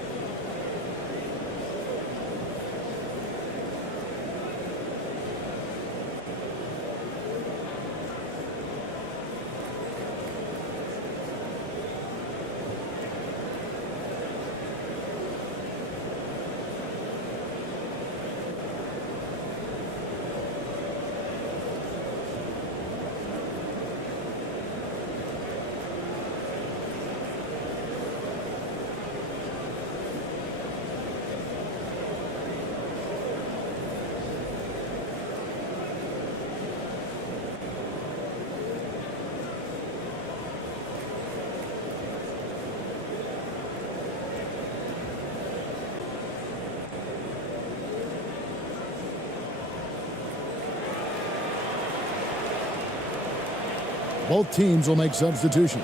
Both teams will make substitutions.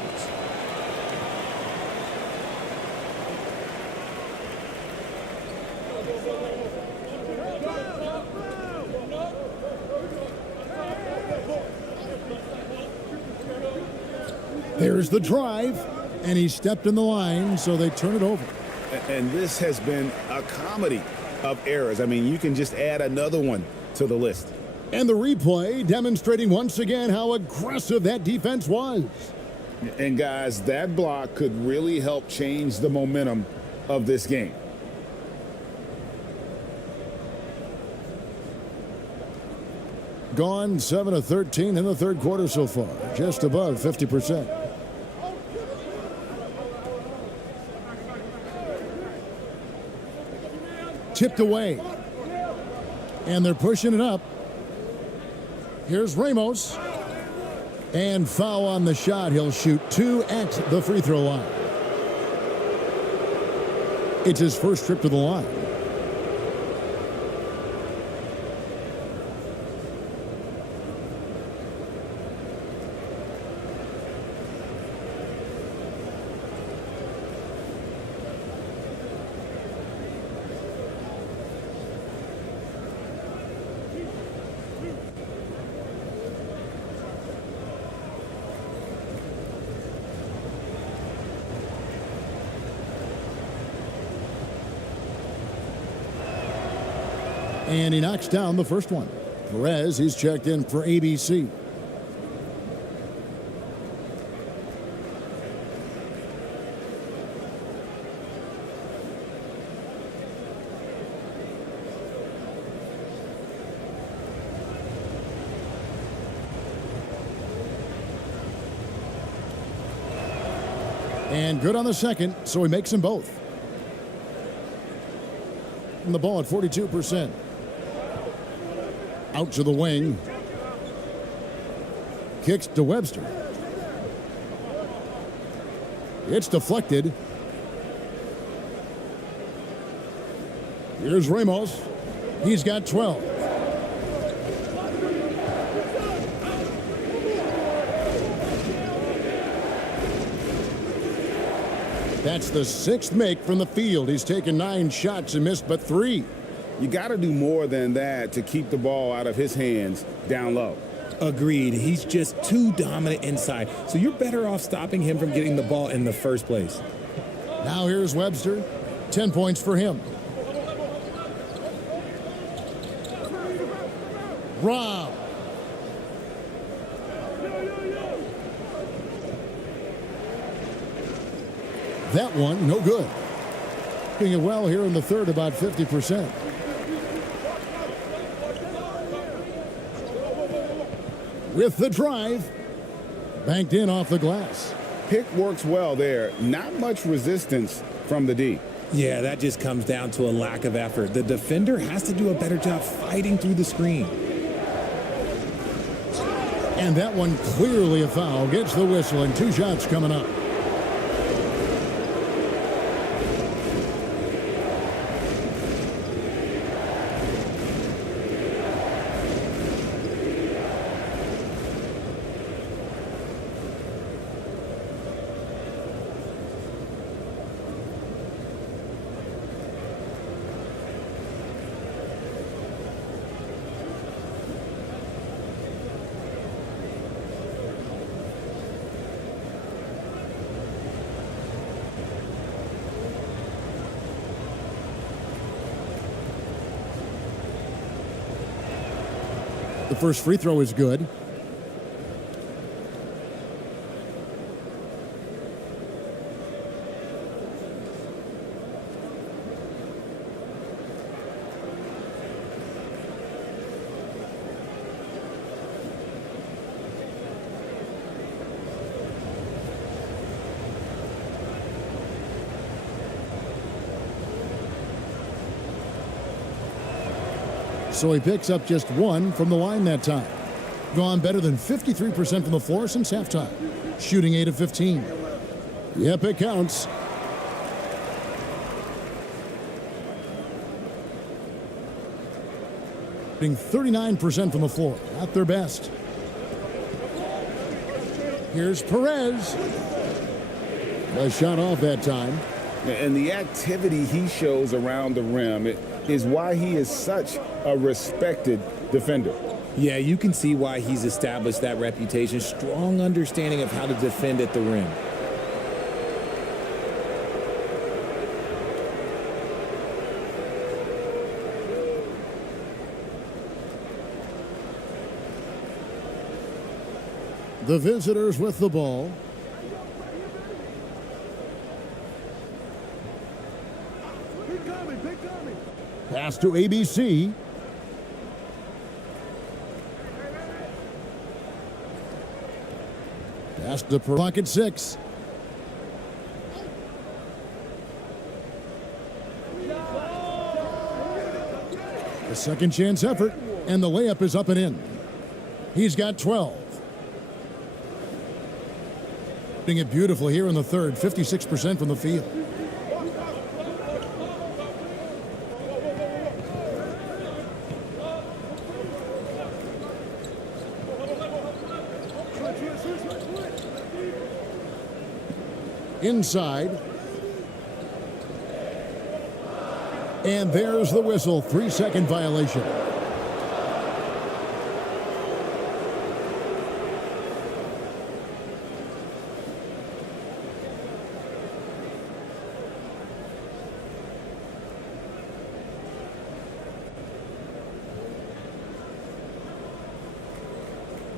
There's the drive, and he stepped in the line, so they turn it over. And this has been a comedy of errors. I mean, you can just add another one to the list. And the replay demonstrating once again how aggressive that defense was. And guys, that block could really help change the momentum of this game. Gone 7 of 13 in the third quarter so far, just above 50%. Tipped away. And they're pushing it up. Here's Ramos. And foul on the shot. He'll shoot 2 at the free throw line. It's his first trip to the line. And he knocks down the first one. Perez, he's checked in for ABC. And good on the second, so he makes them both. And the ball at 42%. Out to the wing. Kicks to Webster. It's deflected. Here's Ramos. He's got 12. That's the 6th make from the field. He's taken 9 shots and missed but 3. You got to do more than that to keep the ball out of his hands down low. Agreed. He's just too dominant inside. So you're better off stopping him from getting the ball in the first place. Now here's Webster. 10 points for him. Rob. That one, no good. Doing it well here in the third, about 50%. With the drive, banked in off the glass. Pick works well there. Not much resistance from the D. Yeah, that just comes down to a lack of effort. The defender has to do a better job fighting through the screen. And that one clearly a foul. Gets the whistle and 2 shots coming up. The first free throw is good. So he picks up just 1 from the line that time. Gone better than 53% from the floor since halftime. Shooting 8 of 15. Yep, it counts. Shooting 39% from the floor. Not their best. Here's Perez. A shot off that time. And the activity he shows around the rim is why he is such a respected defender. Yeah, you can see why he's established that reputation. Strong understanding of how to defend at the rim. The visitors with the ball. Pass to ABC. Pass to pocket 6. A second chance effort, and the layup is up and in. He's got 12. Doing it beautifully here in the third, 56% from the field. Inside. And there's the whistle, 3-second violation.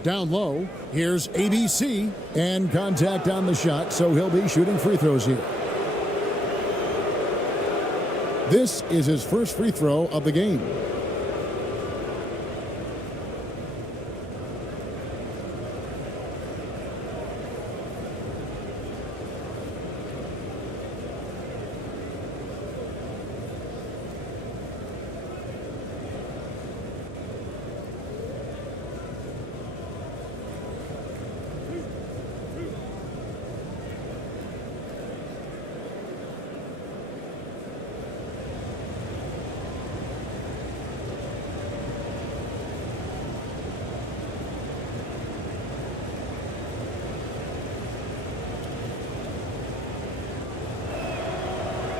Down low, here's ABC, and contact on the shot, so he'll be shooting free throws here. This is his first free throw of the game.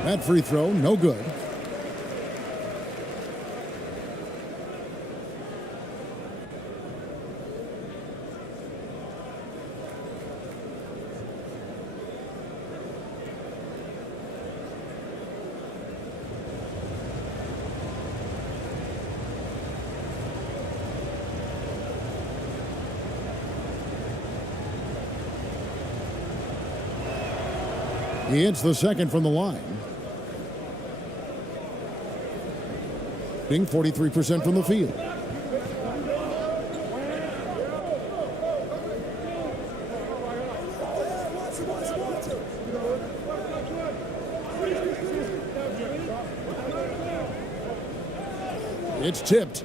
That free throw, no good. He hits the second from the line. 43% from the field. It's tipped.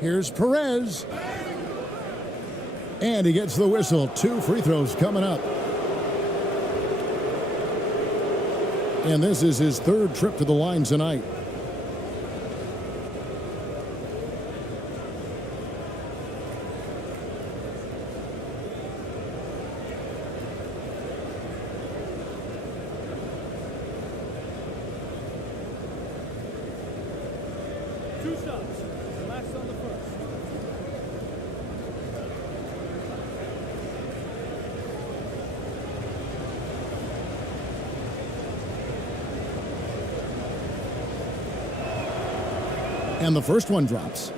Here's Perez. And he gets the whistle. 2 free throws coming up. And this is his third trip to the line tonight. Two stops. Last on the first. And the first one drops.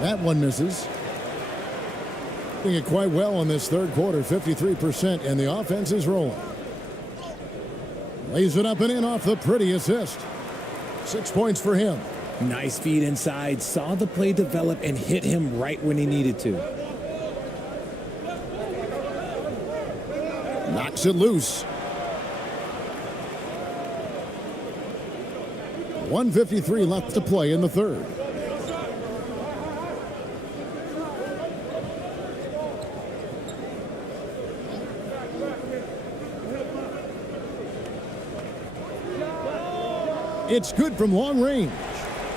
That one misses. Doing it quite well in this third quarter, 53%, and the offense is rolling. Lays it up and in off the pretty assist. 6 points for him. Nice feed inside, saw the play develop and hit him right when he needed to. Knocks it loose. 1:53 left to play in the third. It's good from long range.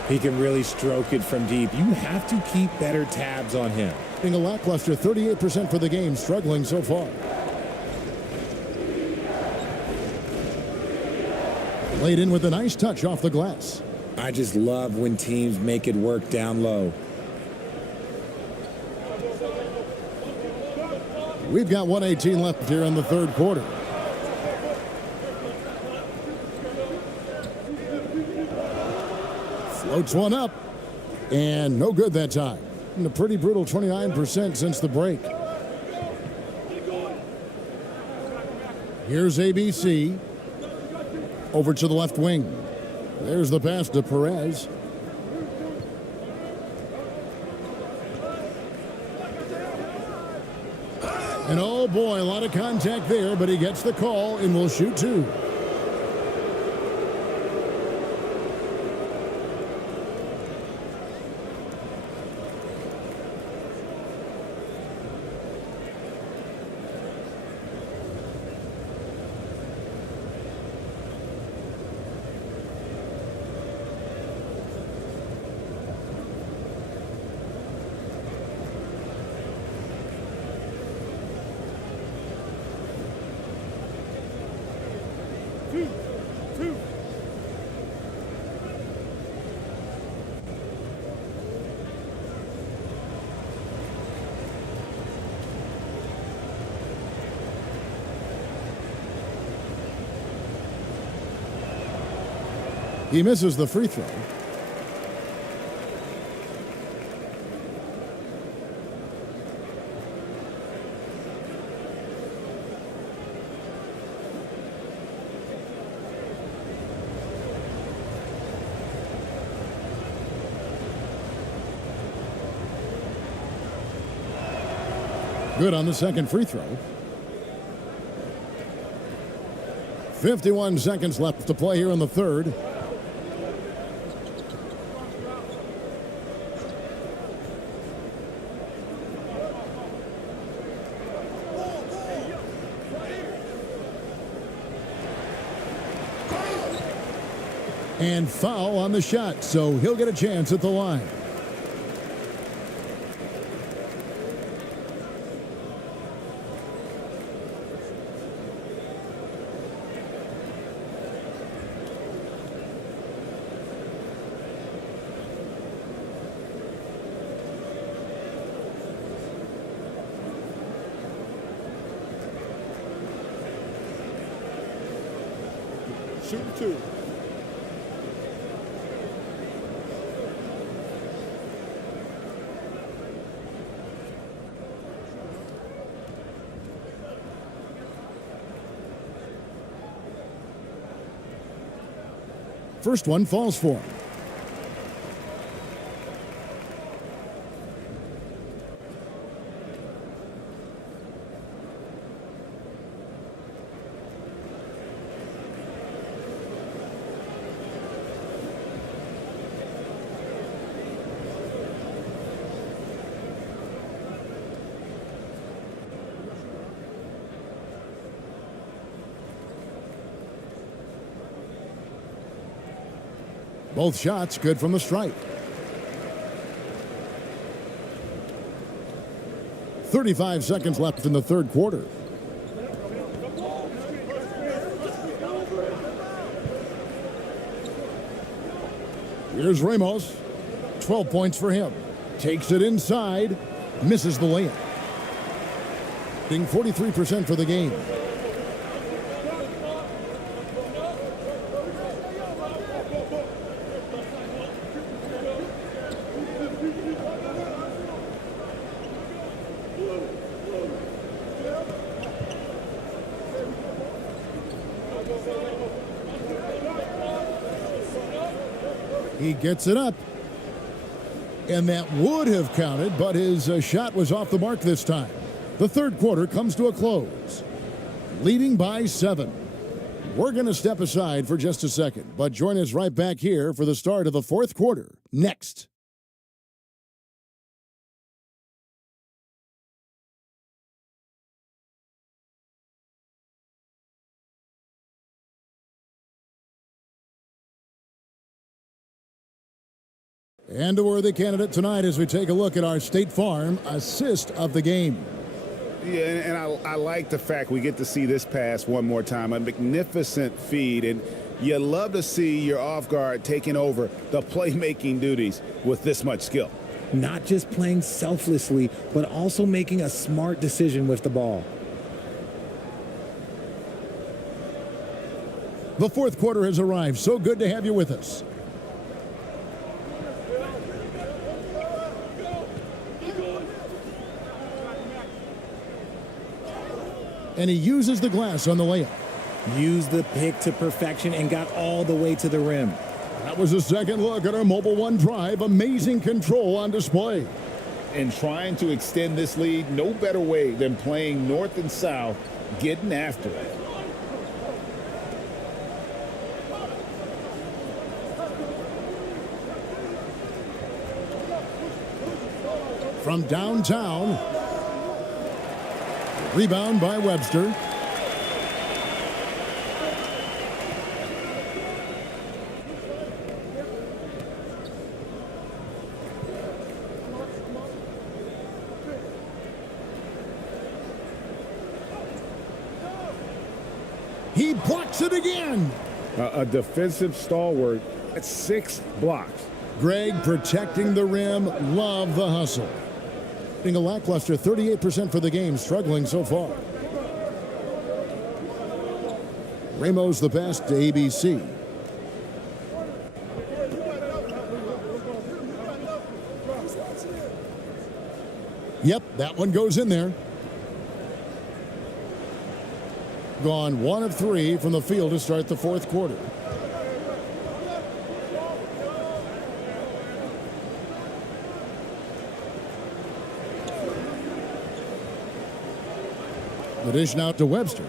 He can really stroke it from deep. You have to keep better tabs on him. Being a lackluster 38% for the game, struggling so far. Laid in with a nice touch off the glass. I just love when teams make it work down low. We've got 1:18 left here in the third quarter. Floats one up. And no good that time. And a pretty brutal 29% since the break. Here's ABC. Over to the left wing. There's the pass to Perez. And oh boy, a lot of contact there, but he gets the call and will shoot two. He misses the free throw. Good on the second free throw. 51 seconds left to play here in the third. And foul on the shot, so he'll get a chance at the line. Shoot two. First one falls for him. Both shots good from the stripe. 35 seconds left in the third quarter. Here's Ramos. 12 points for him. Takes it inside. Misses the layup. Being 43% for the game. He gets it up. And that would have counted, but his shot was off the mark this time. The third quarter comes to a close. Leading by 7. We're going to step aside for just a second, but join us right back here for the start of the fourth quarter. Next. And a worthy candidate tonight as we take a look at our State Farm assist of the game. Yeah, and I like the fact we get to see this pass one more time. A magnificent feed. And You love to see your off guard taking over the playmaking duties with this much skill. Not just playing selflessly, but also making a smart decision with the ball. The fourth quarter has arrived. So good to have you with us. And he uses the glass on the layup. Used the pick to perfection and got all the way to the rim. That was a second look at our Mobile One drive. Amazing control on display. And trying to extend this lead, no better way than playing north and south, getting after it. From downtown. Rebound by Webster. He blocks it again. A defensive stalwart at 6 blocks. Greg protecting the rim. Love the hustle. Being a lackluster 38% for the game, struggling so far. Ramos the pass to ABC. Yep, that one goes in there. Gone 1 of 3 from the field to start the fourth quarter. The dish now to Webster.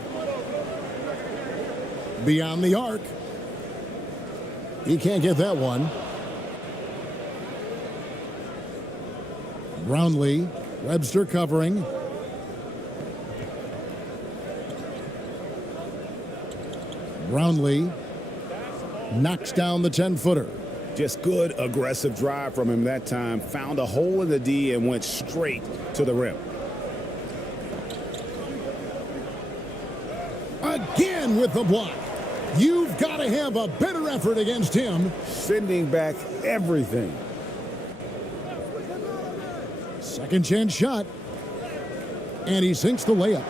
Beyond the arc. He can't get that one. Brownlee. Webster covering. Brownlee knocks down the 10-footer. Just good aggressive drive from him that time. Found a hole in the D and went straight to the rim. Again with the block. You've got to have a better effort against him. Sending back everything. Second chance shot. And he sinks the layup.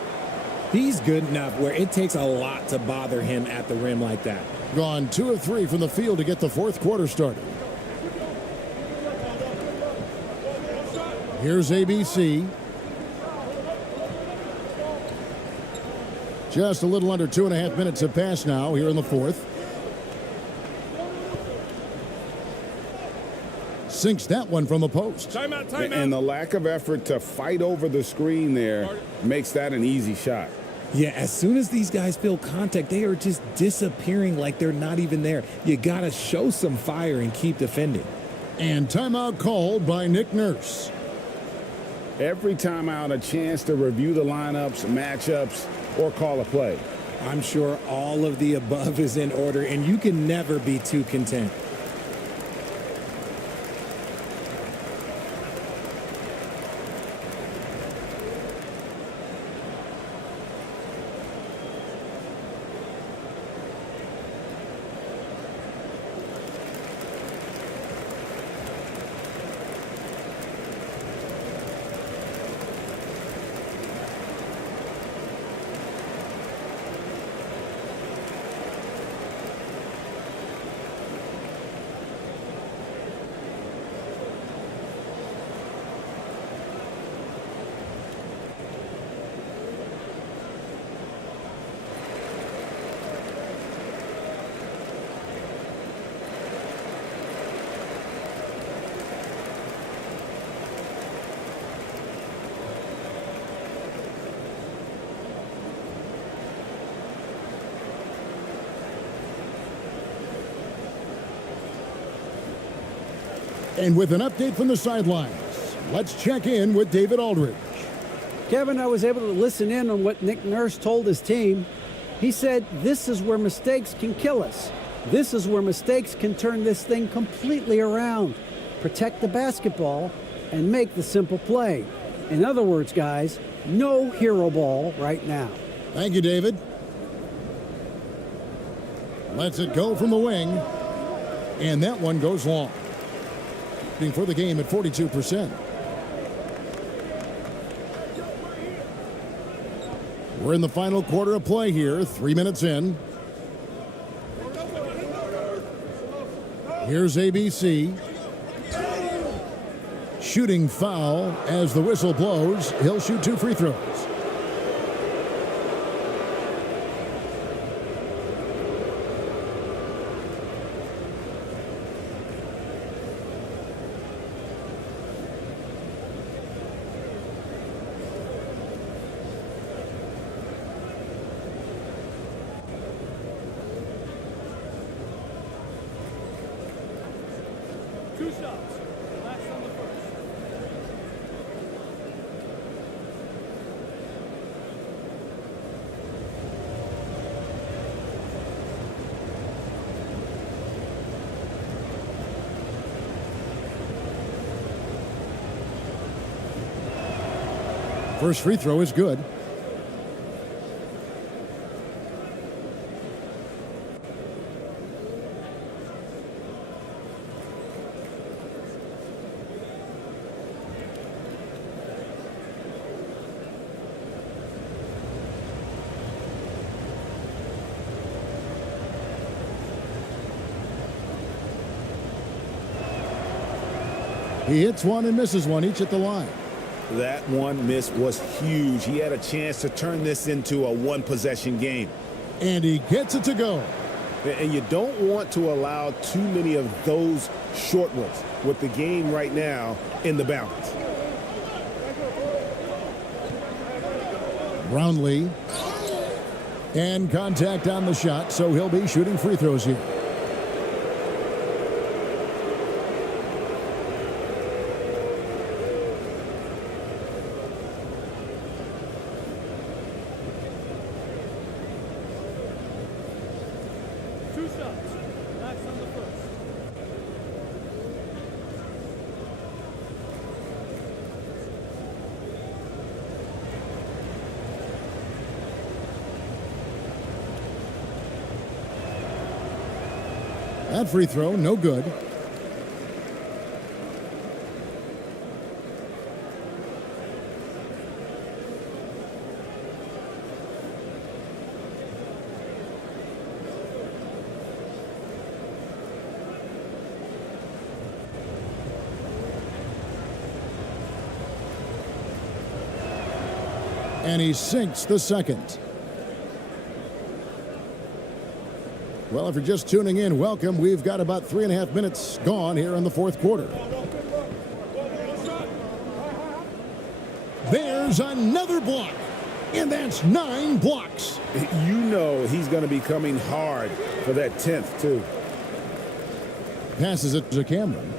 He's good enough where it takes a lot to bother him at the rim like that. Gone 2 of 3 from the field to get the fourth quarter started. Here's ABC. Just a little under 2.5 minutes have passed now here in the fourth. Sinks that one from the post. Timeout, timeout. And the lack of effort to fight over the screen there makes that an easy shot. Yeah, as soon as these guys feel contact, they are just disappearing like they're not even there. You got to show some fire and keep defending. And timeout called by Nick Nurse. Every timeout, a chance to review the lineups, matchups, or call a play. I'm sure all of the above is in order, and you can never be too content. And with an update from the sidelines, let's check in with David Aldridge. Kevin, I was able to listen in on what Nick Nurse told his team. He said, this is where mistakes can kill us. This is where mistakes can turn this thing completely around. Protect the basketball and make the simple play. In other words, guys, no hero ball right now. Thank you, David. Lets it go from the wing. And that one goes long. Being for the game at 42%. We're in the final quarter of play here, 3 minutes in. Here's ABC. Shooting foul as the whistle blows. He'll shoot 2 free throws. Two shots. Last on the first. First free throw is good. He hits one and misses one, each at the line. That one miss was huge. He had a chance to turn this into a one-possession game. And he gets it to go. And you don't want to allow too many of those short ones with the game right now in the balance. Brownlee. And contact on the shot, so he'll be shooting free throws here. Two shots. Last on the first. That free throw, no good. And he sinks the second. Well, if you're just tuning in, welcome. We've got about 3.5 minutes gone here in the fourth quarter. There's another block, and that's 9 blocks. You know he's going to be coming hard for that 10th, too. Passes it to Cameron.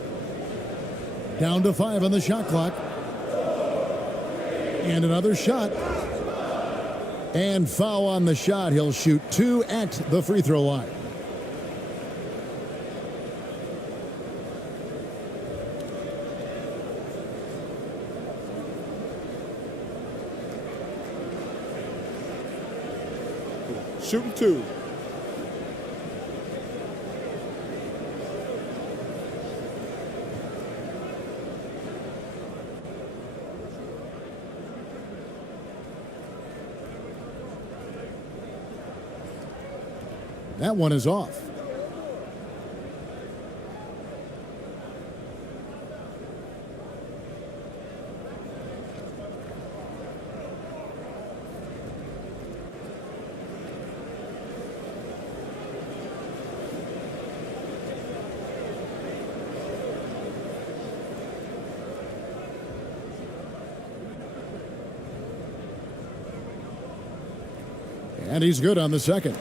Down to 5 on the shot clock. And another shot. And foul on the shot. He'll shoot 2 at the free throw line. Shooting 2. That one is off. And he's good on the second.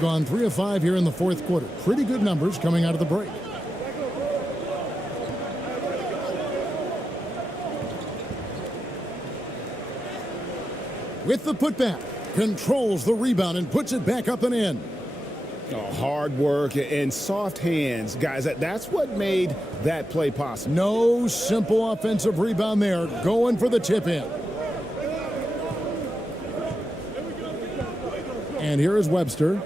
Gone 3 of 5 here in the fourth quarter. Pretty good numbers coming out of the break. With the putback, controls the rebound and puts it back up and in. Oh, hard work and soft hands, guys. That's what made that play possible. No simple offensive rebound there. Going for the tip in. And here is Webster.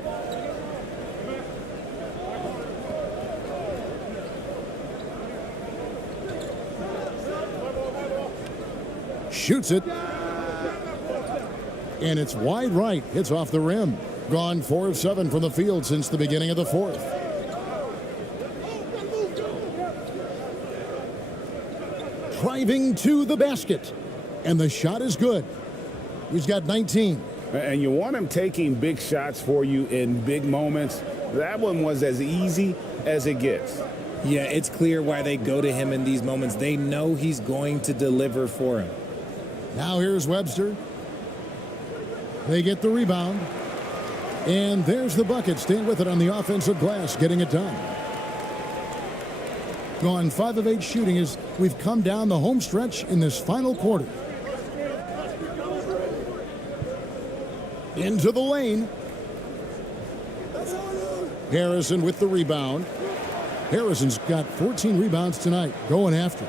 Shoots it. And it's wide right. Hits off the rim. Gone 4 of 7 from the field since the beginning of the fourth. Driving to the basket. And the shot is good. He's got 19. And you want him taking big shots for you in big moments. That one was as easy as it gets. Yeah, it's clear why they go to him in these moments. They know he's going to deliver for him. Now here's Webster. They get the rebound. And there's the bucket. Staying with it on the offensive glass, getting it done. Gone 5 of 8 shooting as we've come down the home stretch in this final quarter. Into the lane. Harrison with the rebound. Harrison's got 14 rebounds tonight, going after.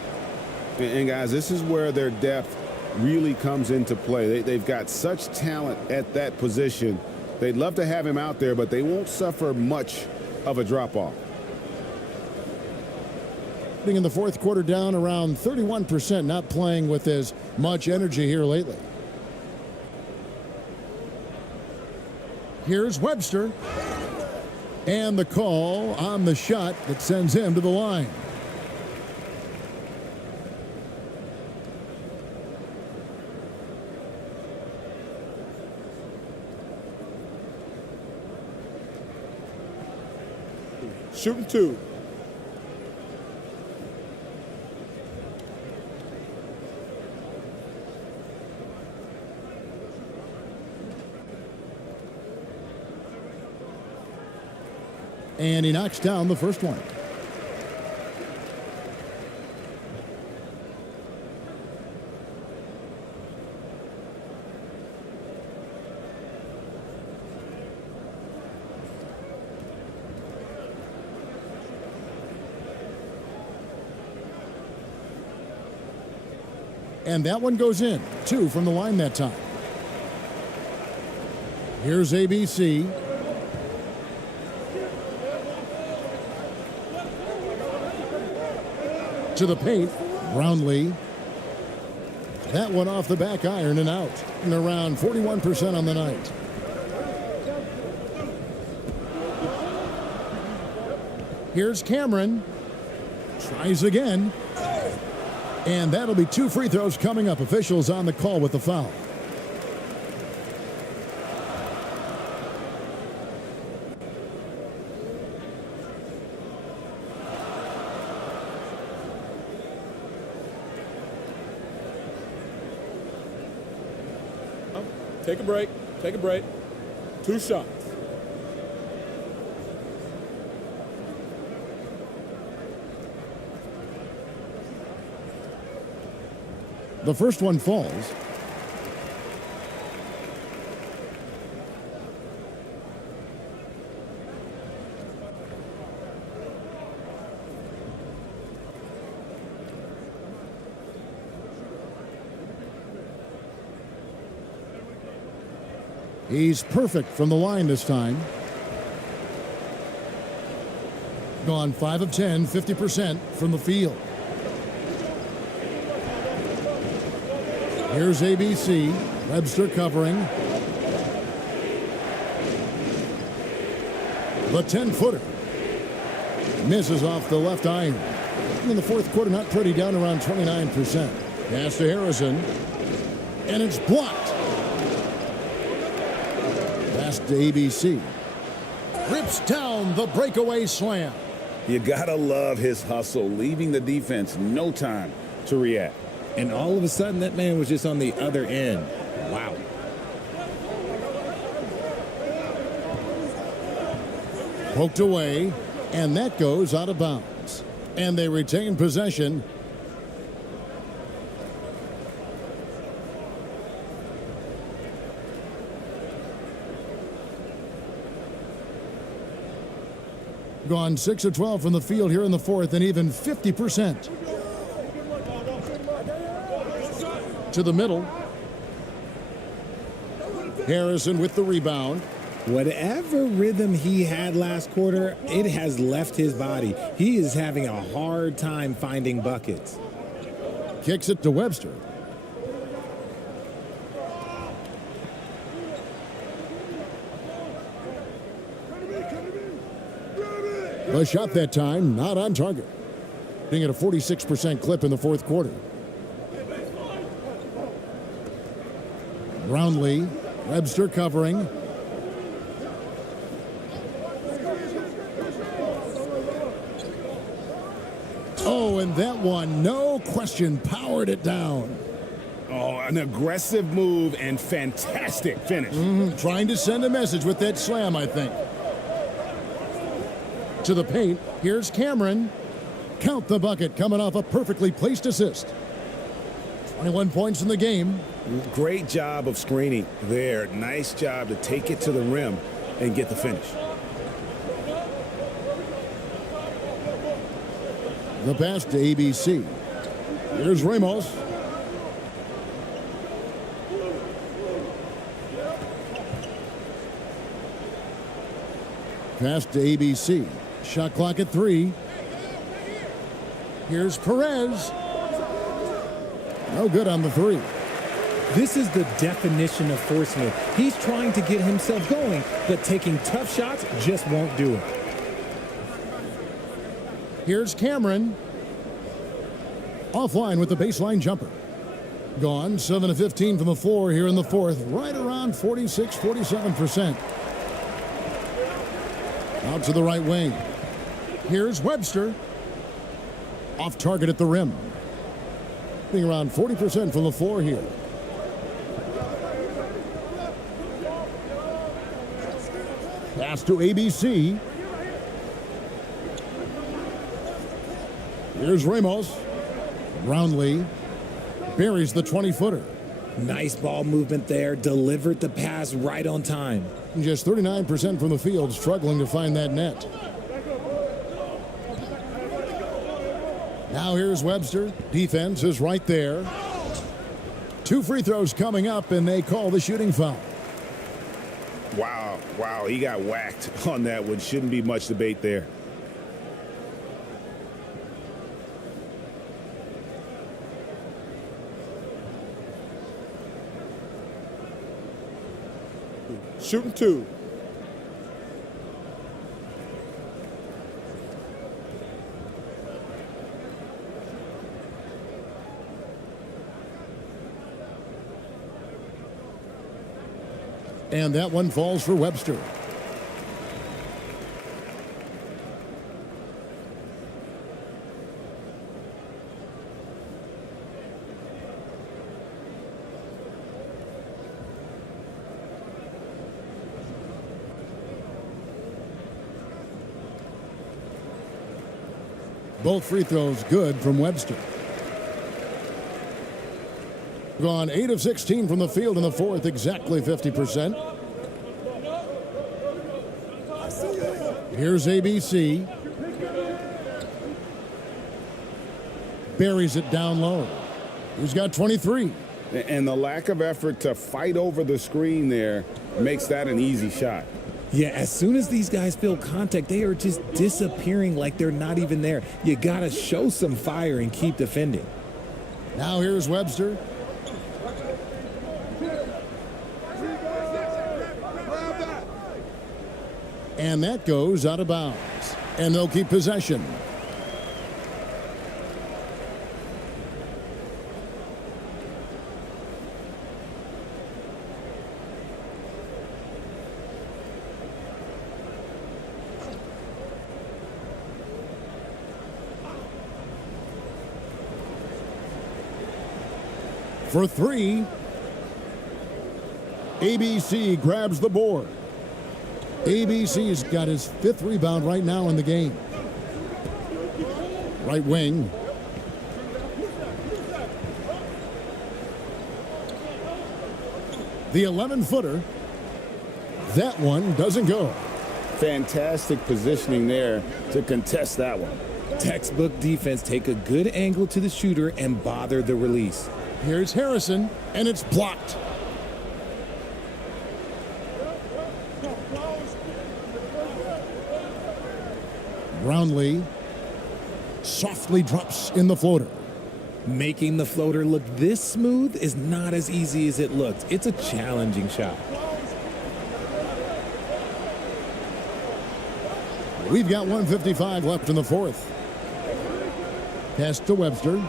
And guys, this is where their depth really comes into play. They've got such talent at that position. They'd love to have him out there, but they won't suffer much of a drop-off. In the fourth quarter, down around 31%, not playing with as much energy here lately. Here's Webster. And the call on the shot that sends him to the line. Shooting 2. And he knocks down the first one. And that one goes in. 2 from the line that time. Here's ABC. To the paint. Brownlee. That one off the back iron and out. And around 41% on the night. Here's Cameron. Tries again. And that'll be 2 free throws coming up. Officials on the call with the foul. Take a break. Take a break. 2 shots. The first one falls. He's perfect from the line this time. Gone 5 of 10, 50% from the field. Here's ABC. Webster covering. The 10-footer. Misses off the left iron. In the fourth quarter, not pretty, down around 29%. Pass to Harrison. And it's blocked. Pass to ABC. Rips down the breakaway slam. You gotta love his hustle, leaving the defense no time to react. And all of a sudden, that man was just on the other end. Wow. Poked away, and that goes out of bounds. And they retain possession. Gone 6 of 12 from the field here in the fourth, and even 50%. To the middle. Harrison with the rebound. Whatever rhythm he had last quarter, it has left his body. He is having a hard time finding buckets. Kicks it to Webster. The shot that time, not on target. Being at a 46% clip in the fourth quarter. Brownlee, Webster covering. Oh, and that one, no question, powered it down. Oh, an aggressive move and fantastic finish. Trying to send a message with that slam, I think. To the paint, here's Cameron. Count the bucket, coming off a perfectly placed assist. 21 points in the game. Great job of screening there. Nice job to take it to the rim and get the finish. The pass to ABC. Here's Ramos. Pass to ABC. Shot clock at 3. Here's Perez. No good on the 3. This is the definition of forcing it. He's trying to get himself going, but taking tough shots just won't do it. Here's Cameron. Offline with the baseline jumper. Gone, 7 of 15 from the floor here in the fourth. Right around 46-47%. Out to the right wing. Here's Webster. Off target at the rim. Being around 40% from the floor here. Pass to ABC. Here's Ramos. Brownlee buries the 20-footer. Nice ball movement there. Delivered the pass right on time. Just 39% from the field, struggling to find that net. Now here's Webster. Defense is right there. 2 free throws coming up, and they call the shooting foul. Wow, he got whacked on that one. Shouldn't be much debate there. Shooting 2. And that one falls for Webster. Both free throws good from Webster. Gone 8 of 16 from the field in the fourth, exactly 50%. Here's ABC. Buries it down low. He's got 23. And the lack of effort to fight over the screen there makes that an easy shot. Yeah, as soon as these guys feel contact, they are just disappearing like they're not even there. You got to show some fire and keep defending. Now here's Webster. And that goes out of bounds. And they'll keep possession. For 3, ABC grabs the board. ABC's got his 5th rebound right now in the game. Right wing. The 11-footer. That one doesn't go. Fantastic positioning there to contest that one. Textbook defense. Take a good angle to the shooter and bother the release. Here's Harrison, and it's blocked. Brownlee softly drops in the floater. Making the floater look this smooth is not as easy as it looks. It's a challenging shot. We've got 1:55 left in the fourth. Pass to Webster.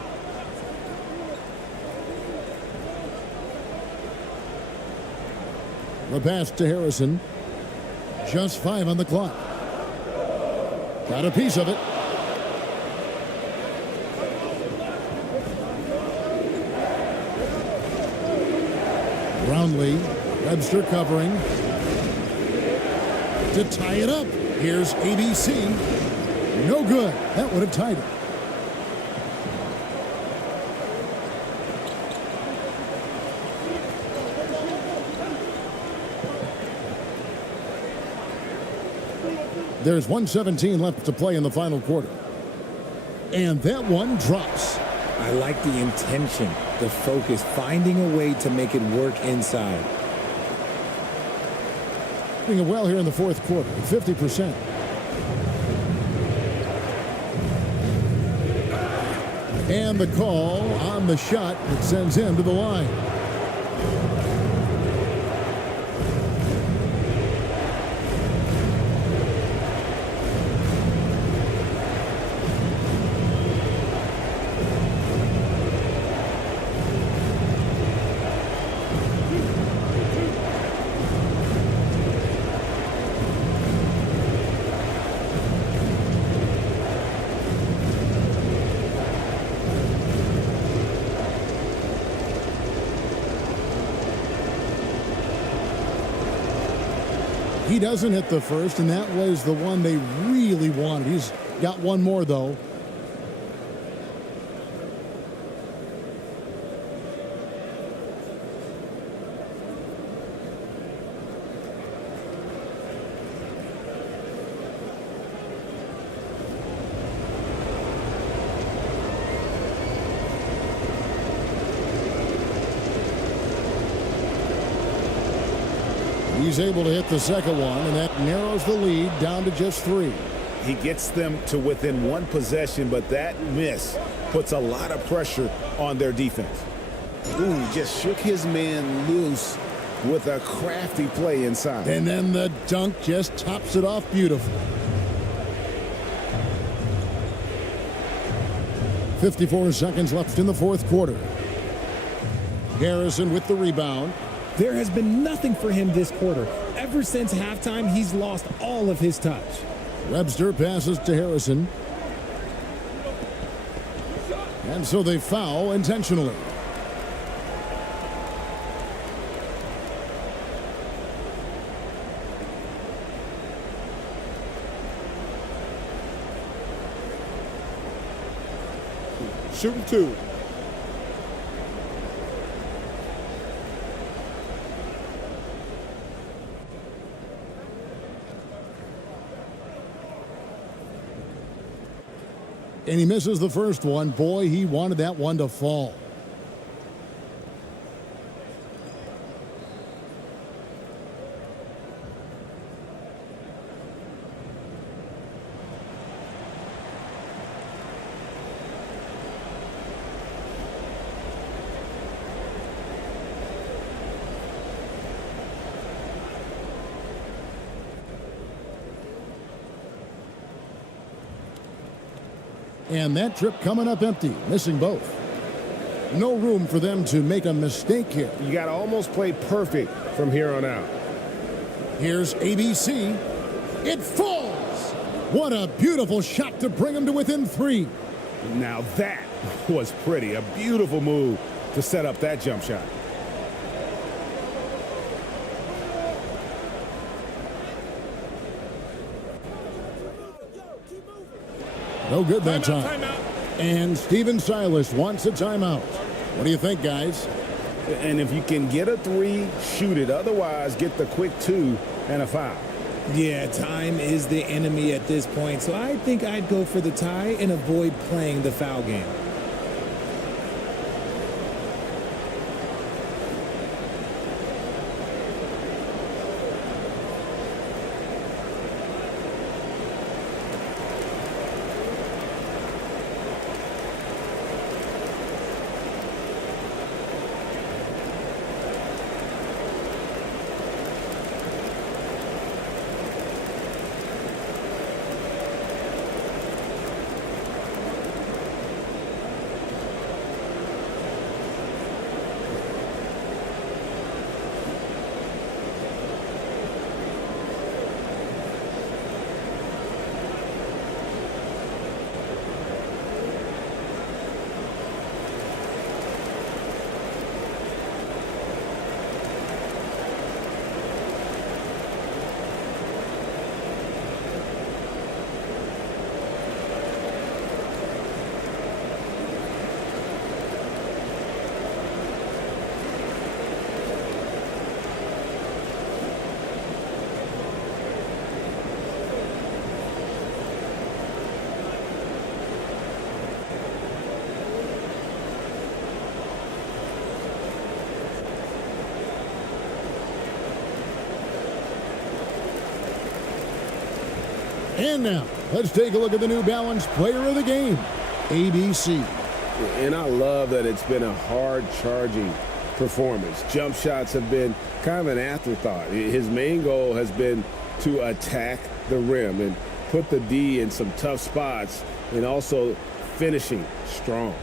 The pass to Harrison. Just 5 on the clock. Got a piece of it. Brownlee. Webster covering. To tie it up. Here's ABC. No good. That would have tied it. There's 1:17 left to play in the final quarter. And that one drops. I like the intention, the focus, finding a way to make it work inside. Doing well here in the fourth quarter, 50%. And the call on the shot that sends him to the line. He doesn't hit the first, and that was the one they really wanted. He's got one more, though. He's able to hit the second one, and that narrows the lead down to just 3. He gets them to within one possession, but that miss puts a lot of pressure on their defense. Ooh, he just shook his man loose with a crafty play inside. And then the dunk just tops it off beautifully. 54 seconds left in the fourth quarter. Harrison with the rebound. There has been nothing for him this quarter. Ever since halftime, he's lost all of his touch. Webster passes to Harrison. And so they foul intentionally. Shooting 2. And he misses the first one. Boy, he wanted that one to fall. And that trip coming up empty, missing both. No room for them to make a mistake here. You got to almost play perfect from here on out. Here's ABC. It falls. What a beautiful shot to bring them to within 3. Now that was pretty. A beautiful move to set up that jump shot. No good that time. And Steven Silas wants a timeout. What do you think, guys? And if you can get a 3, shoot it. Otherwise, get the quick 2 and a foul. Yeah, time is the enemy at this point, so I think I'd go for the tie and avoid playing the foul game. And now, let's take a look at the New Balance Player of the Game, ABC. And I love that it's been a hard-charging performance. Jump shots have been kind of an afterthought. His main goal has been to attack the rim and put the D in some tough spots and also finishing strong.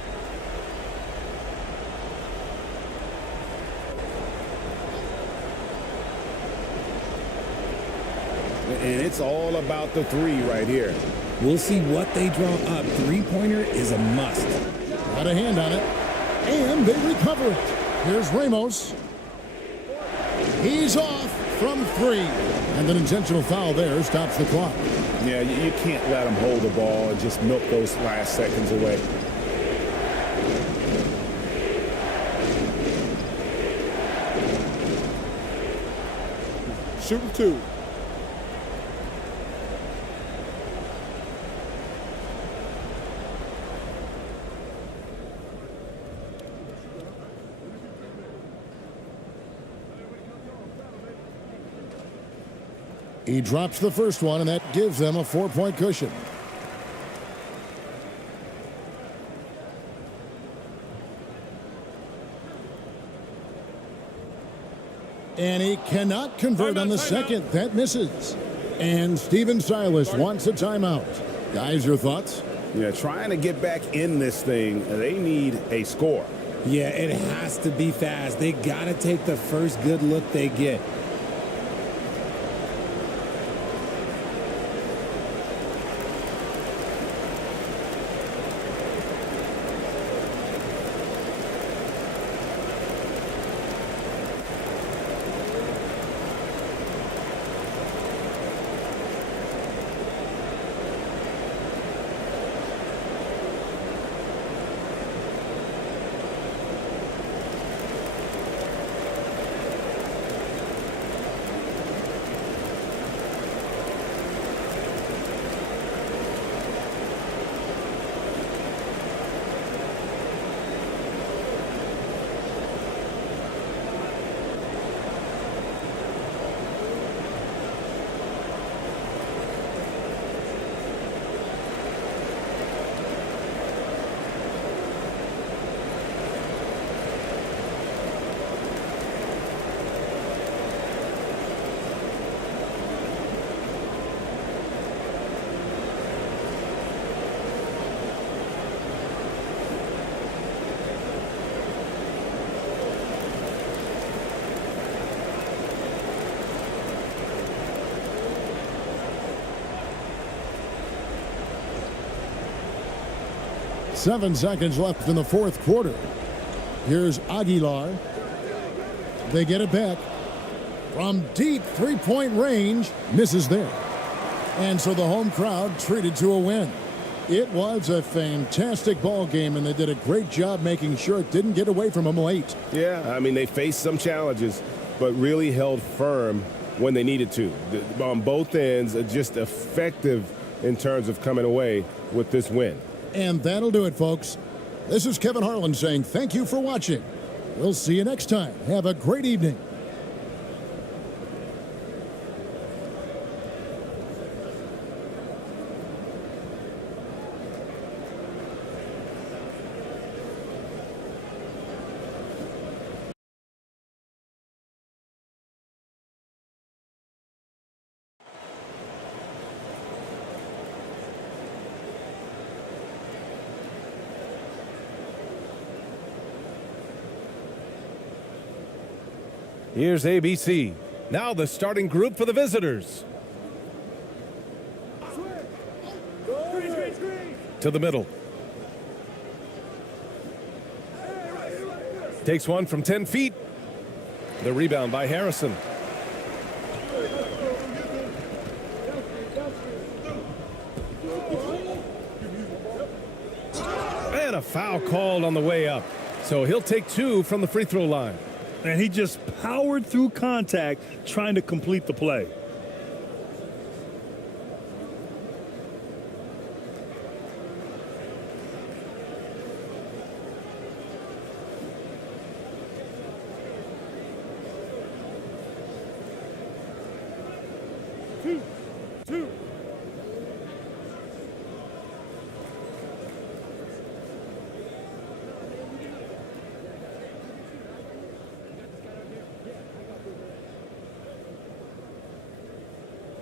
And it's all about the three right here. We'll see what they draw up. Three-pointer is a must. Got a hand on it, and they recover it. Here's Ramos. He's off from three. And an intentional foul there stops the clock. Yeah, you can't let him hold the ball and just milk those last seconds away. Shooting two. He drops the first one, and that gives them a 4-point cushion. And he cannot convert on the second. That misses. And Steven Silas wants a timeout. Guys, your thoughts? Yeah, trying to get back in this thing, they need a score. Yeah, it has to be fast. They got to take the first good look they get. Seven seconds left in the fourth quarter. Here's Aguilar. They get it back. From deep three-point range, misses there. And so the home crowd treated to a win. It was a fantastic ball game, and they did a great job making sure it didn't get away from them late. Yeah, I mean, they faced some challenges, but really held firm when they needed to. On both ends, just effective in terms of coming away with this win. And that'll do it, folks. This is Kevin Harlan saying thank you for watching. We'll see you next time. Have a great evening. Here's ABC. Now the starting group for the visitors. To the middle. Takes one from 10 feet. The rebound by Harrison. And a foul called on the way up. So he'll take two from the free throw line. And he just powered through contact trying to complete the play.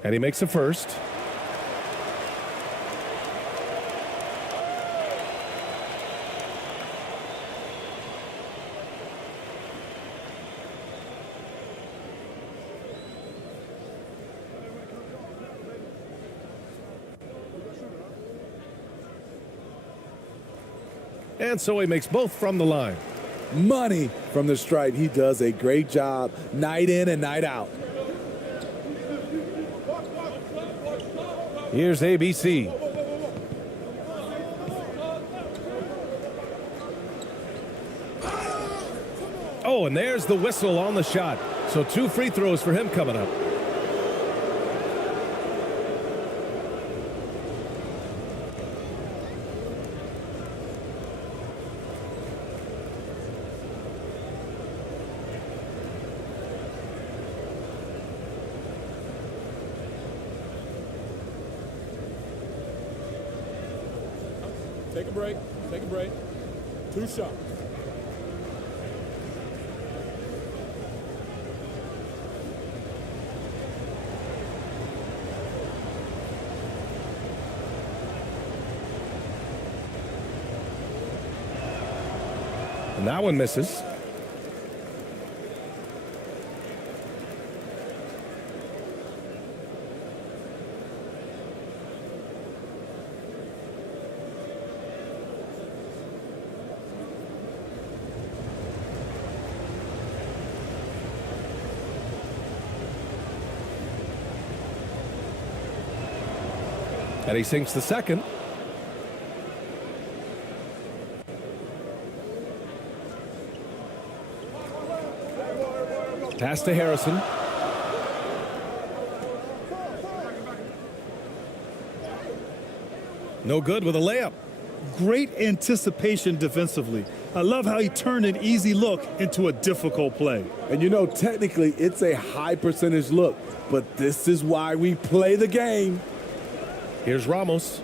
And he makes a first. And so he makes both from the line. Money from the stripe. He does a great job night in and night out. Here's ABC. Oh, and there's the whistle on the shot. So 2 free throws for him coming up. Take a break. Take a break. 2 shots. And that one misses. And he sinks the second. Pass to Harrison. No good with a layup. Great anticipation defensively. I love how he turned an easy look into a difficult play. And you know, technically, it's a high percentage look, but this is why we play the game. Here's Ramos.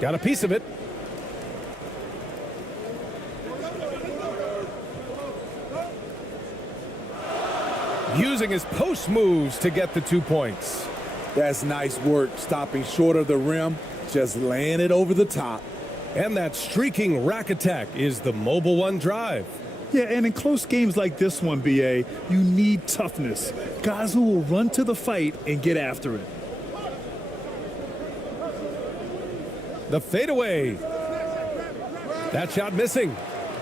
Got a piece of it. Using his post moves to get the 2 points. That's nice work, stopping short of the rim, just laying it over the top. And that streaking rack attack is the Mobile One drive. Yeah, and in close games like this one, BA, you need toughness. Guys who will run to the fight and get after it. The fadeaway. That shot missing.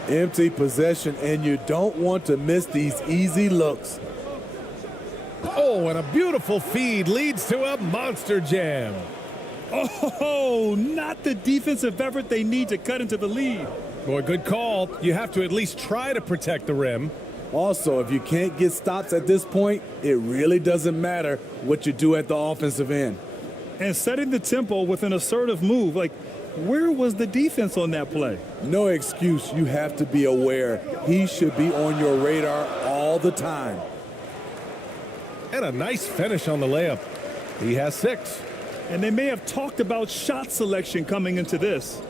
Empty possession, and you don't want to miss these easy looks. Oh, and a beautiful feed leads to a monster jam. Oh, not the defensive effort they need to cut into the lead. Boy, good call. You have to at least try to protect the rim. Also, if you can't get stops at this point, it really doesn't matter what you do at the offensive end. And setting the tempo with an assertive move. Like, where was the defense on that play? No excuse. You have to be aware. He should be on your radar all the time. And a nice finish on the layup. He has 6. And they may have talked about shot selection coming into this.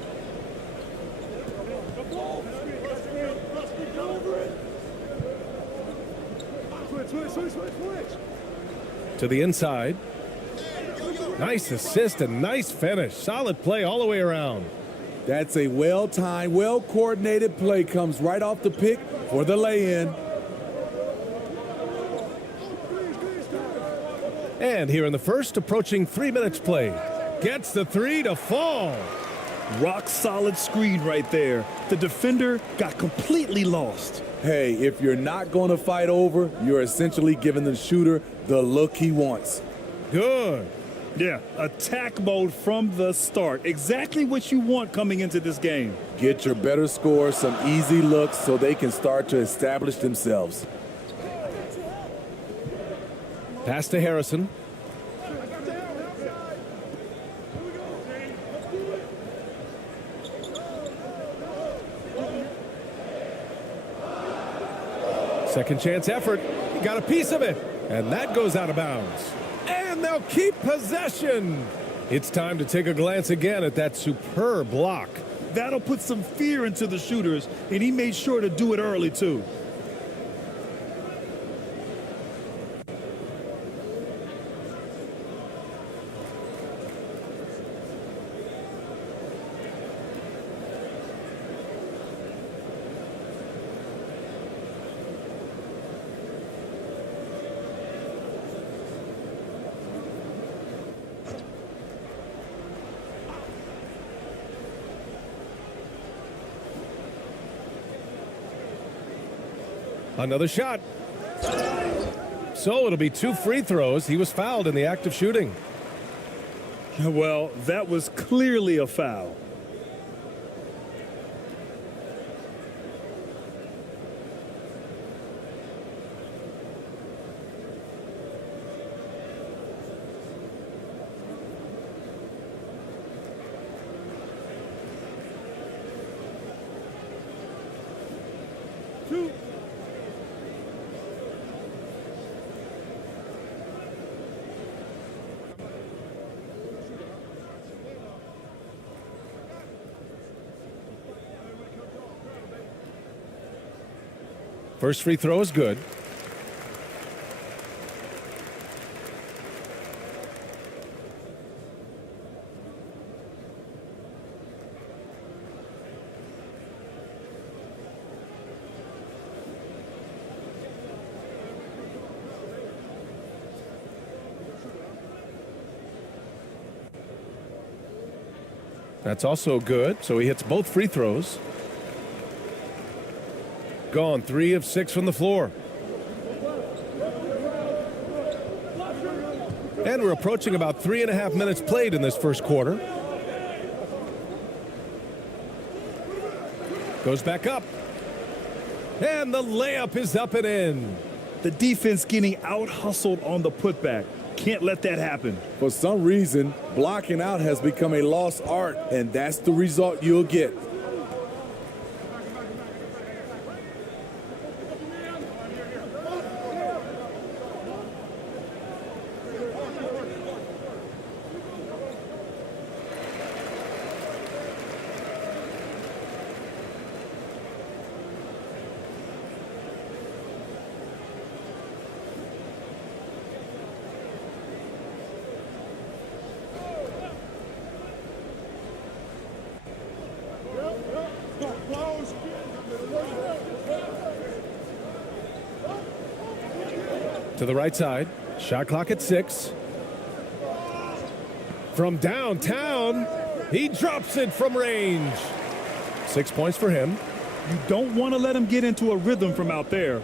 To the inside. Nice assist and nice finish. Solid play all the way around. That's a well-timed, well-coordinated play. Comes right off the pick for the lay-in. And here in the first, approaching 3 minutes play. Gets the 3 to fall. Rock solid screen right there. The defender got completely lost. Hey, if you're not going to fight over, you're essentially giving the shooter the look he wants. Good. Yeah, attack mode from the start. Exactly what you want coming into this game. Get your better score, some easy looks so they can start to establish themselves. Pass to Harrison. Second chance effort. He got a piece of it. And that goes out of bounds. And they'll keep possession. It's time to take a glance again at that superb block. That'll put some fear into the shooters, and he made sure to do it early, too. Another shot. So it'll be 2 free throws. He was fouled in the act of shooting. Well, that was clearly a foul. First free throw is good. That's also good. So he hits both free throws. Gone 3 of 6 from the floor. And we're approaching about 3.5 minutes played in this first quarter. Goes back up. And the layup is up and in. The defense getting out-hustled on the putback. Can't let that happen. For some reason, blocking out has become a lost art, and that's the result you'll get. To the right side. Shot clock at 6. From downtown, he drops it from range. 6 points for him. You don't want to let him get into a rhythm from out there.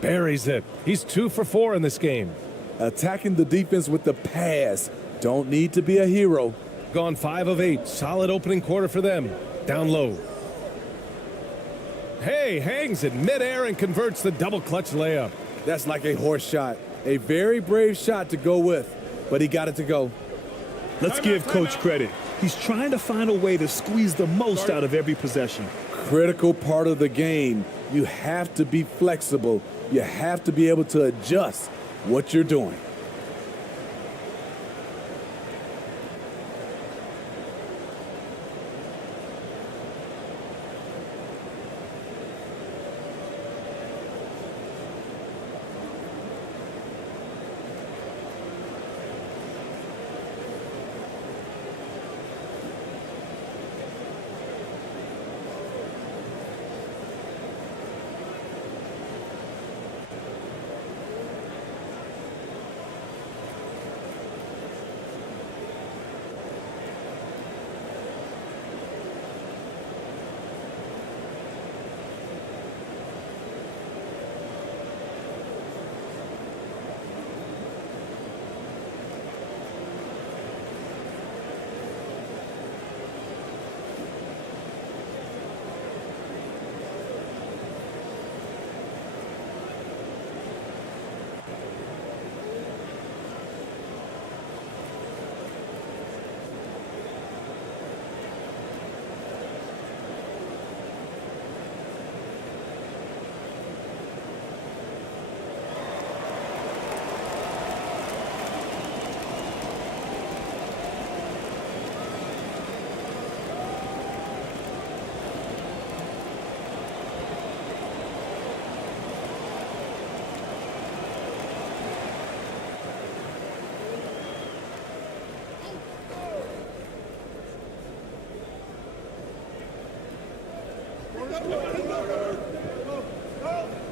Buries it. He's 2 for 4 in this game. Attacking the defense with the pass. Don't need to be a hero. Gone 5 of 8. Solid opening quarter for them. Down low. Hey, hangs in midair and converts the double clutch layup. That's like a horse shot. A very brave shot to go with, but he got it to go. Let's give Coach credit. He's trying to find a way to squeeze the most out of every possession. Critical part of the game. You have to be flexible. You have to be able to adjust what you're doing.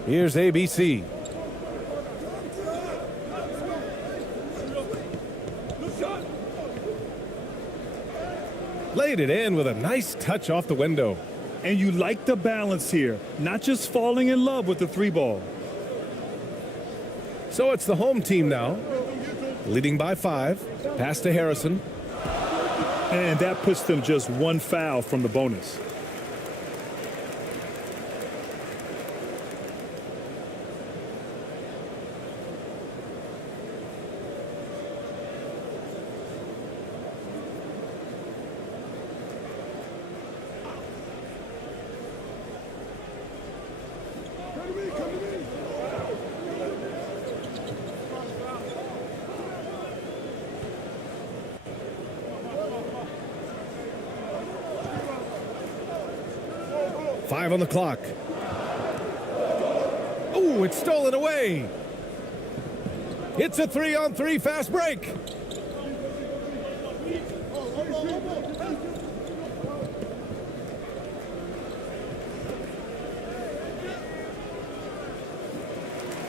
Here's ABC. laid it in with a nice touch off the window. And you like the balance here, not just falling in love with the 3-ball. So it's the home team now, leading by 5. Pass to Harrison. And that puts them just 1 foul from the bonus. Five on the clock. Oh, it's stolen away. It's a 3-on-3 fast break.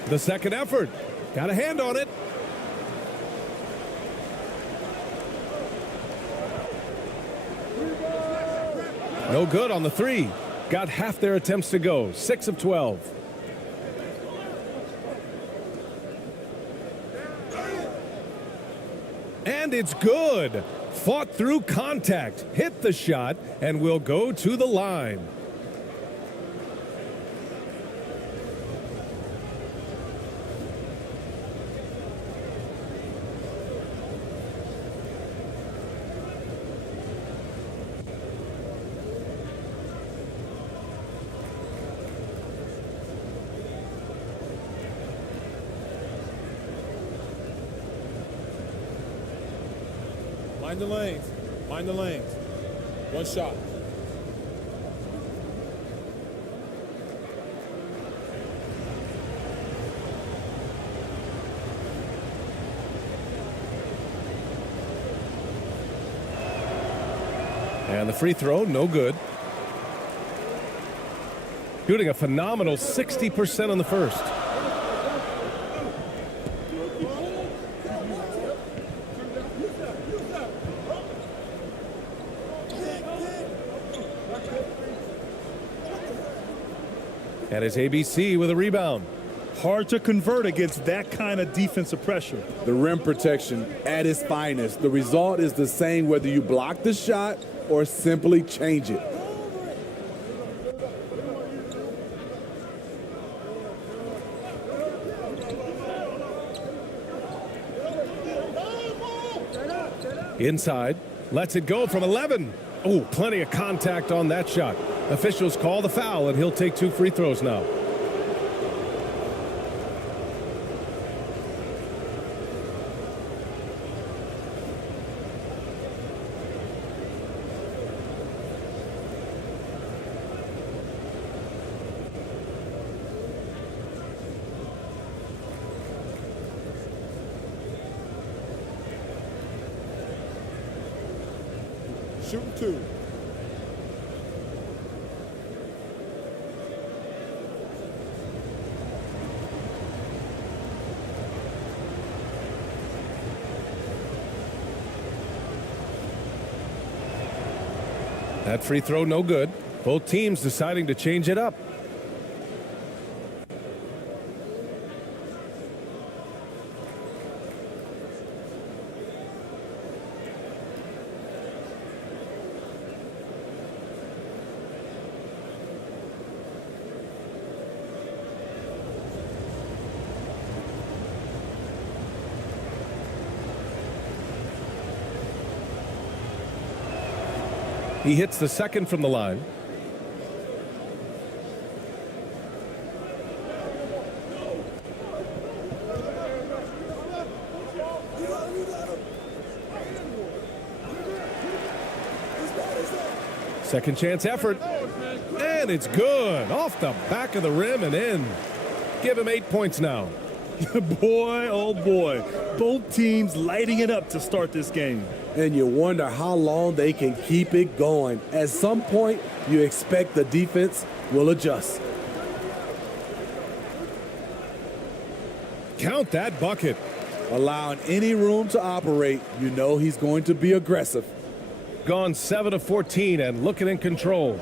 The second effort. Got a hand on it. No good on the 3. Got half their attempts to go. 6 of 12. And it's good. Fought through contact. Hit the shot and will go to the line. Mind the lanes. Mind the lanes. 1 shot. And the free throw, no good. Shooting a phenomenal 60% on the first. And it's ABC with a rebound. Hard to convert against that kind of defensive pressure. The rim protection at its finest. The result is the same whether you block the shot or simply change it. Inside, lets it go from 11. Oh, plenty of contact on that shot. Officials call the foul, and he'll take 2 free throws now. Shooting 2. That free throw, no good. Both teams deciding to change it up. He hits the second from the line. Second chance effort. And it's good. Off the back of the rim and in. Give him 8 points now. Boy, oh boy. Both teams lighting it up to start this game. And you wonder how long they can keep it going. At some point, you expect the defense will adjust. Count that bucket. Allowing any room to operate, you know he's going to be aggressive. gone 7 of 14 and looking in control.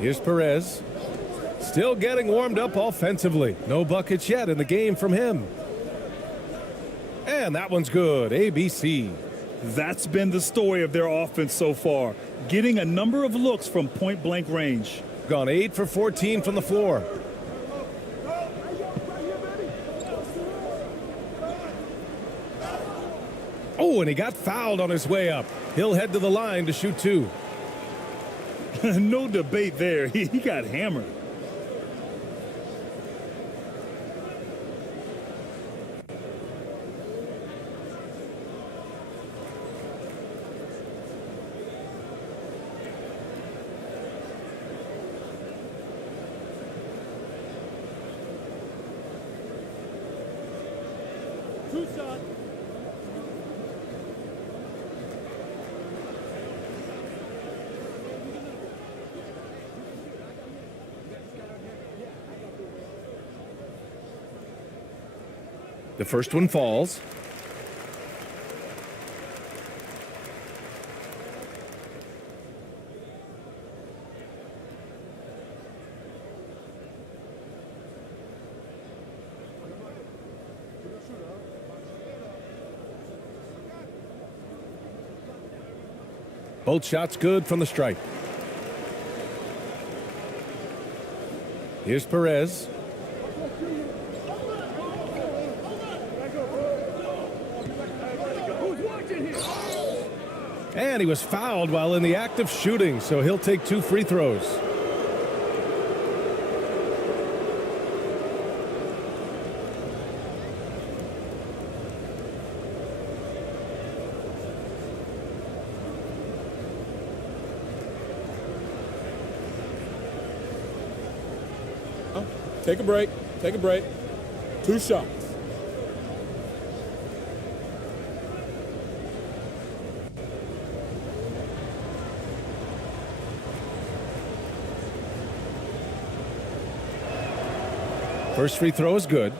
Here's Perez. Still getting warmed up offensively. No buckets yet in the game from him. And that one's good. ABC. That's been the story of their offense so far. Getting a number of looks from point-blank range. Gone 8 for 14 from the floor. Oh, and he got fouled on his way up. He'll head to the line to shoot 2. No debate there. He got hammered. Two shots. The first one falls. Both shots good from the stripe. Here's Perez. And he was fouled while in the act of shooting, so he'll take 2 free throws. Take a break. Take a break. 2 shots. First free throw is good.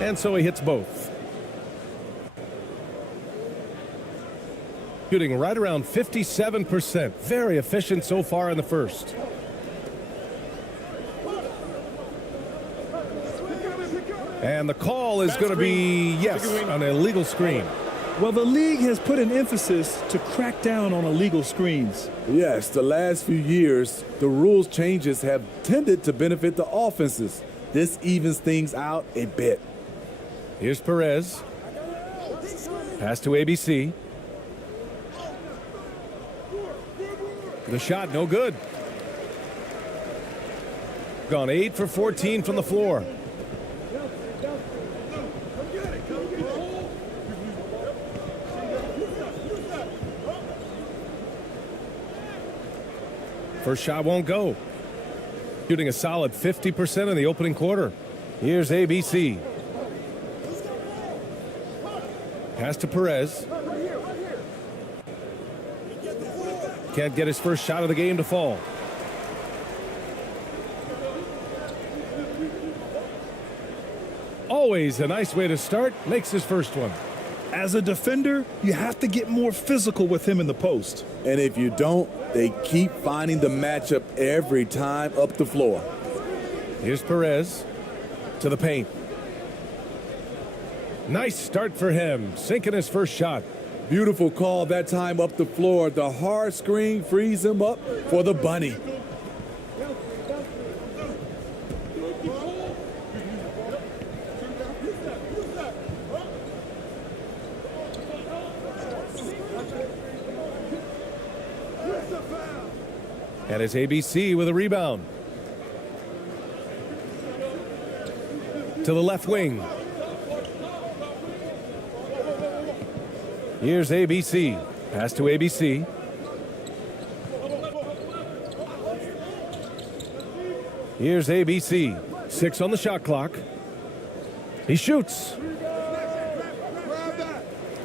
And so he hits both. Shooting right around 57%. Very efficient so far in the first. And the call is going to be, yes, an illegal screen. Well, the league has put an emphasis to crack down on illegal screens. Yes, the last few years, the rules changes have tended to benefit the offenses. This evens things out a bit. Here's Perez. Pass to ABC. The shot, no good. Gone 8 for 14 from the floor. First shot won't go. Shooting a solid 50% in the opening quarter. Here's ABC. Pass to Perez. Can't get his first shot of the game to fall. Always a nice way to start. Makes his first one. As a defender, you have to get more physical with him in the post. And if you don't, they keep finding the matchup every time up the floor. Here's Perez to the paint. Nice start for him, sinking his first shot. Beautiful call that time up the floor. The hard screen frees him up for the bunny. And it's ABC with a rebound. To the left wing. Here's ABC. Pass to ABC. Here's ABC. 6 on the shot clock. He shoots.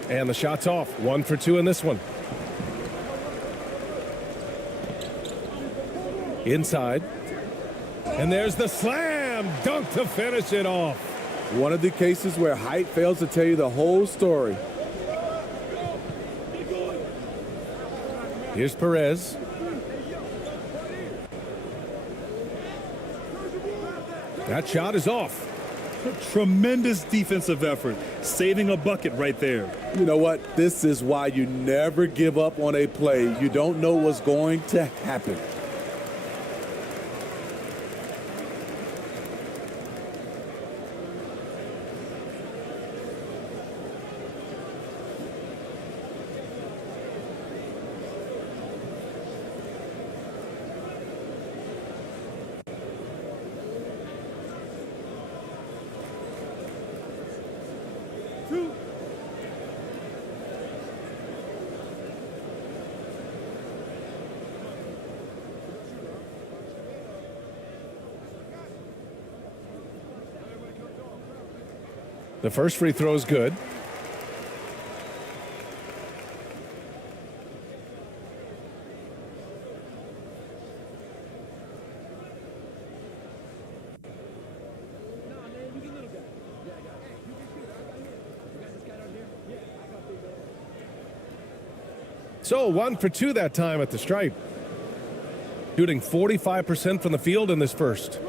And the shot's off. 1 for 2 in this one. Inside. And there's the slam dunk to finish it off. One of the cases where height fails to tell you the whole story. Here's Perez. That shot is off. Tremendous defensive effort, saving a bucket right there. You know what? This is why you never give up on a play. You don't know what's going to happen. The first free throw is good. So 1 for 2 that time at the stripe. Shooting 45% from the field in this first.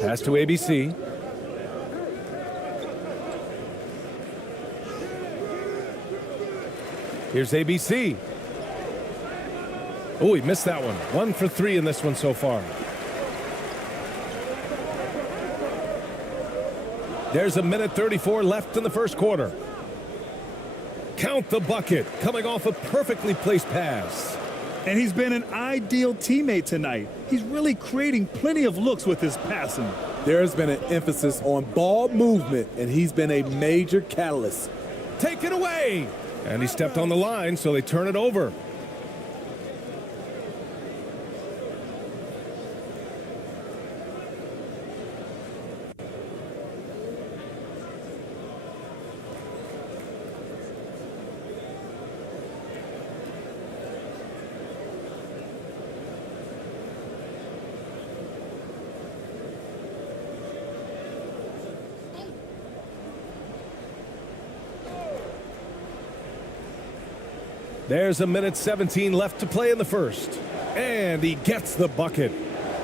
Pass to ABC. Here's ABC. Oh, he missed that one. 1 for 3 in this one so far. There's a minute 34 left in the first quarter. Count the bucket, coming off a perfectly placed pass. And he's been an ideal teammate tonight. He's really creating plenty of looks with his passing. There's been an emphasis on ball movement, and he's been a major catalyst. Take it away! And he stepped on the line, so they turn it over. There's a minute 17 left to play in the first. And he gets the bucket.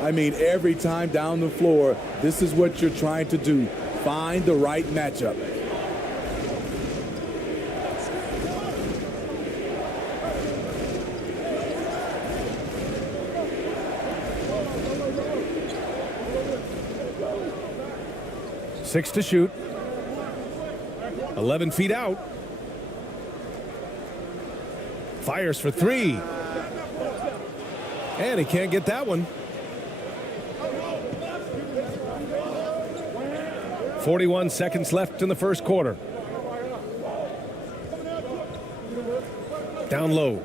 I mean, every time down the floor, this is what you're trying to do. Find the right matchup. 6 to shoot. 11 feet out. Fires for 3. And he can't get that one. 41 seconds left in the first quarter. Down low.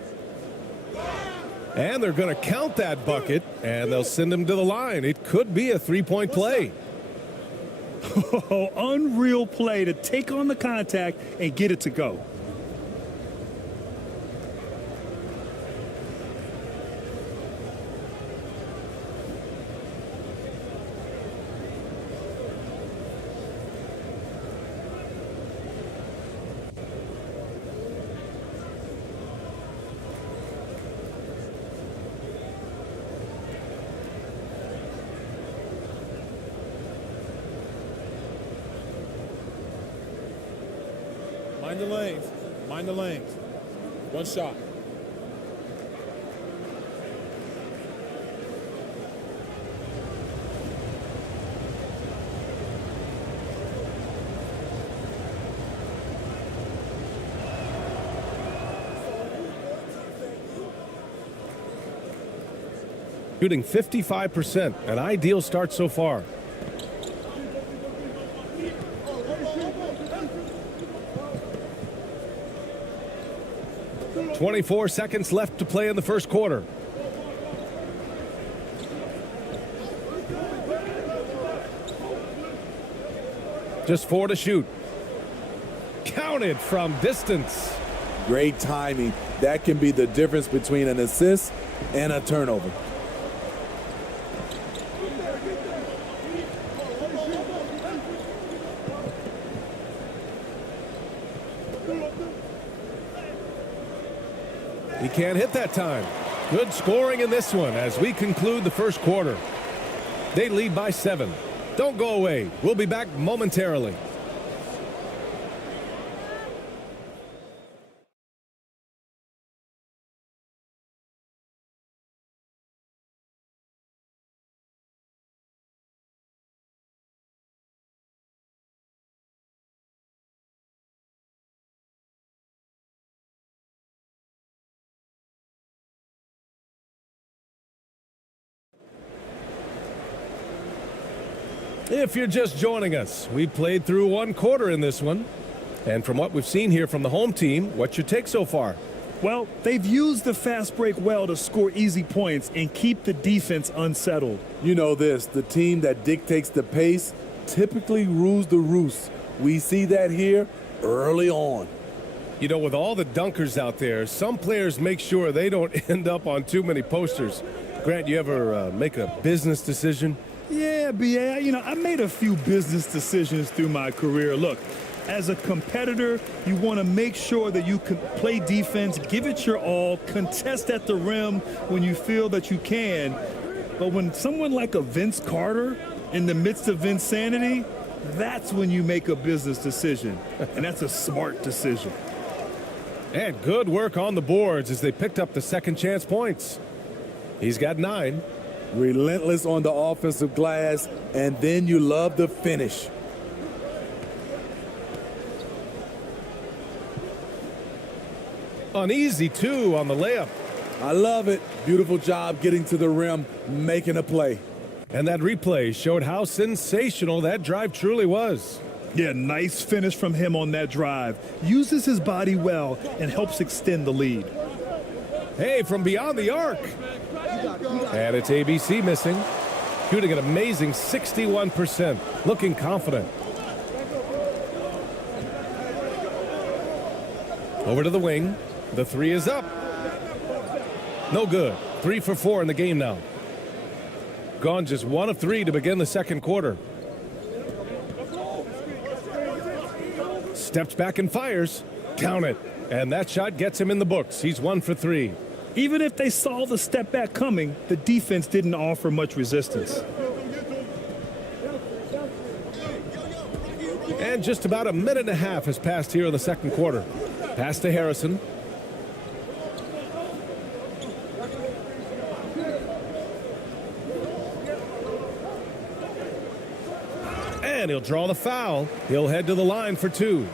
And they're going to count that bucket, and they'll send him to the line. It could be a three-point play. Oh, unreal play to take on the contact and get it to go. Mind the lanes. Mind the lanes. One shot. Shooting 55%, an ideal start so far. .24 seconds left to play in the first quarter. Just 4 to shoot. Counted from distance. Great timing. That can be the difference between an assist and a turnover. He can't hit that time. Good scoring in this one as we conclude the first quarter. They lead by 7. Don't go away. We'll be back momentarily. If you're just joining us, we played through one quarter in this one. And from what we've seen here from the home team, what's your take so far? Well, they've used the fast break well to score easy points and keep the defense unsettled. You know this, the team that dictates the pace typically rules the roost. We see that here early on. You know, with all the dunkers out there, some players make sure they don't end up on too many posters. Grant, you ever make a business decision? Yeah, B.A., I made a few business decisions through my career. Look, as a competitor, you want to make sure that you can play defense, give it your all, contest at the rim when you feel that you can. But when someone like a Vince Carter in the midst of insanity, that's when you make a business decision. And that's a smart decision. And good work on the boards as they picked up the second chance points. He's got 9. Relentless on the offensive glass, and then you love the finish. An easy 2 on the layup. I love it. Beautiful job getting to the rim, making a play. And that replay showed how sensational that drive truly was. Yeah, nice finish from him on that drive. Uses his body well and helps extend the lead. Hey, from beyond the arc. And it's ABC missing. Shooting an amazing 61%. Looking confident. Over to the wing. The 3 is up. No good. 3 for 4 in the game now. Gone just 1 of 3 to begin the second quarter. Steps back and fires. Count it. And that shot gets him in the books. He's 1 for 3. Even if they saw the step back coming, the defense didn't offer much resistance. And just about a minute and a half has passed here in the second quarter. Pass to Harrison. And And he'll draw the foul. He'll head to the line for 2.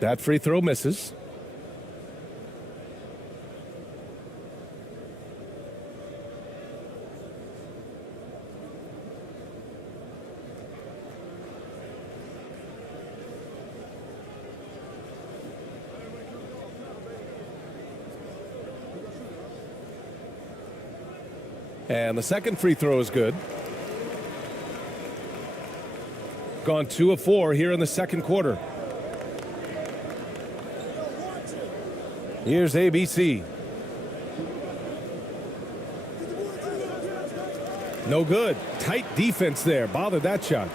That free throw misses. And the second free throw is good. Gone 2 of 4 here in the second quarter. Here's ABC. No good. Tight defense there. Bothered that shot.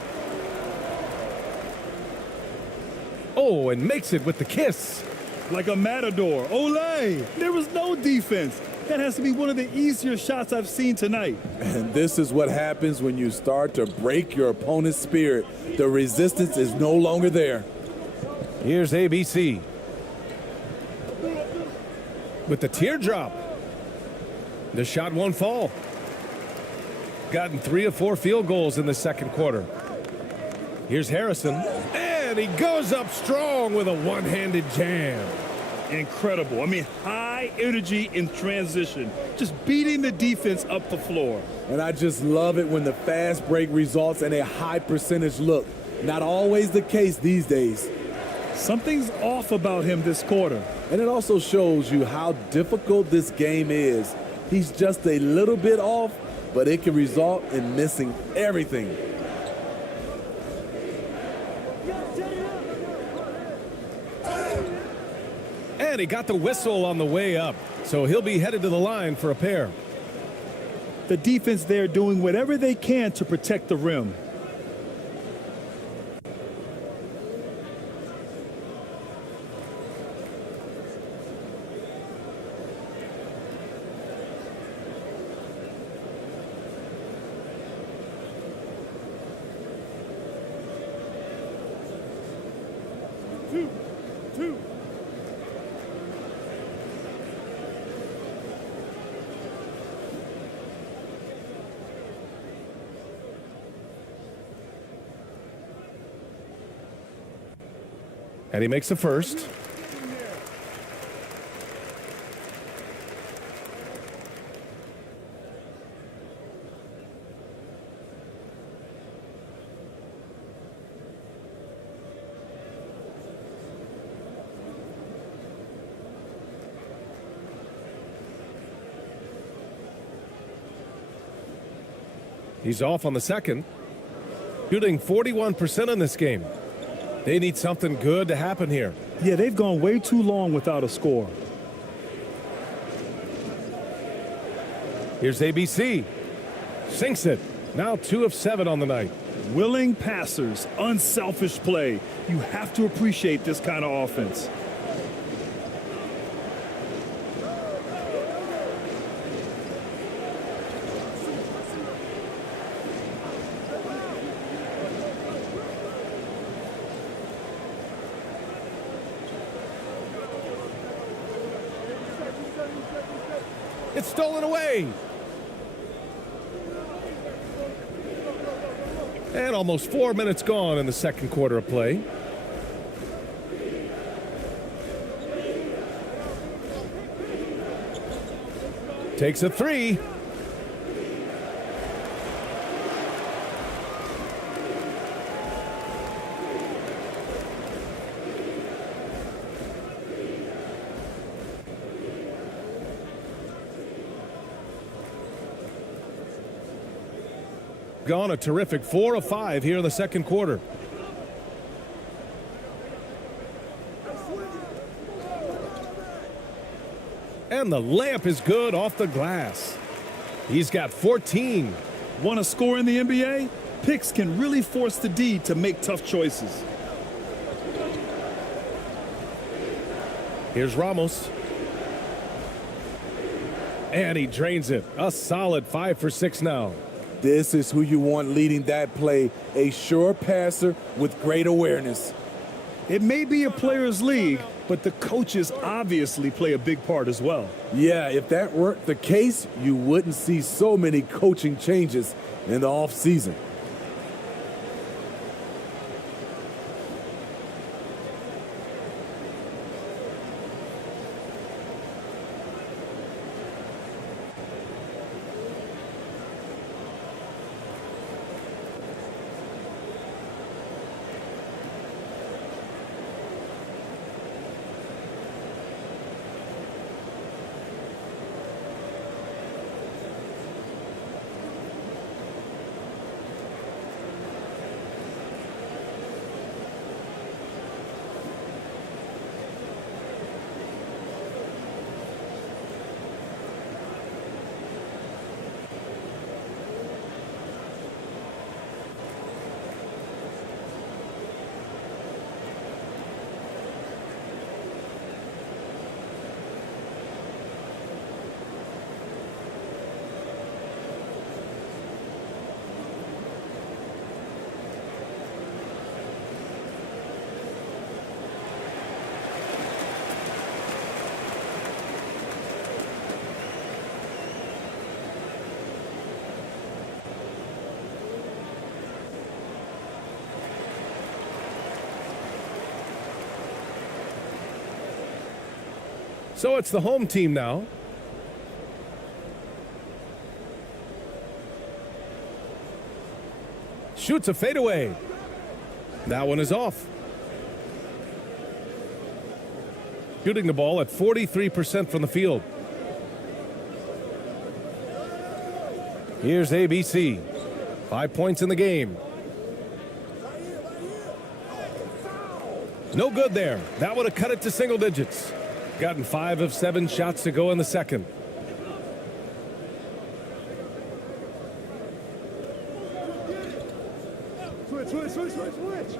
Oh, and makes it with the kiss. Like a matador. Olay! There was no defense. That has to be one of the easier shots I've seen tonight. And this is what happens when you start to break your opponent's spirit. The resistance is no longer there. Here's ABC. With the teardrop. The shot won't fall. Gotten 3 of 4 field goals in the second quarter. Here's Harrison. And he goes up strong with a one-handed jam. Incredible. I mean, high energy in transition. Just beating the defense up the floor. And I just love it when the fast break results in a high percentage look. Not always the case these days. Something's off about him this quarter. And it also shows you how difficult this game is. He's just a little bit off, but it can result in missing everything. And he got the whistle on the way up, so he'll be headed to the line for a pair. The defense there doing whatever they can to protect the rim. And he makes the first. He's off on the second. Shooting 41% in this game. They need something good to happen here. Yeah, they've gone way too long without a score. Here's ABC. Sinks it. Now 2 of 7 on the night. Willing passers, unselfish play. You have to appreciate this kind of offense. It's stolen away. And almost 4 minutes gone in the second quarter of play. Takes a 3. Gone a terrific 4 of 5 here in the second quarter. And And the layup is good off the glass. He's got 14. Want to score in the NBA? Picks can really force the D to make tough choices. Here's Ramos. And he drains it. A solid 5 for 6 now. This is who you want leading that play. A sure passer with great awareness. It may be a player's league, but the coaches obviously play a big part as well. Yeah, if that weren't the case, you wouldn't see so many coaching changes in the offseason. So it's the home team now. Shoots a fadeaway. That one is off. Shooting the ball at 43% from the field. Here's ABC. 5 points in the game. No good there. That would have cut it to single digits. Gotten 5 of 7 shots to go in the second. Switch.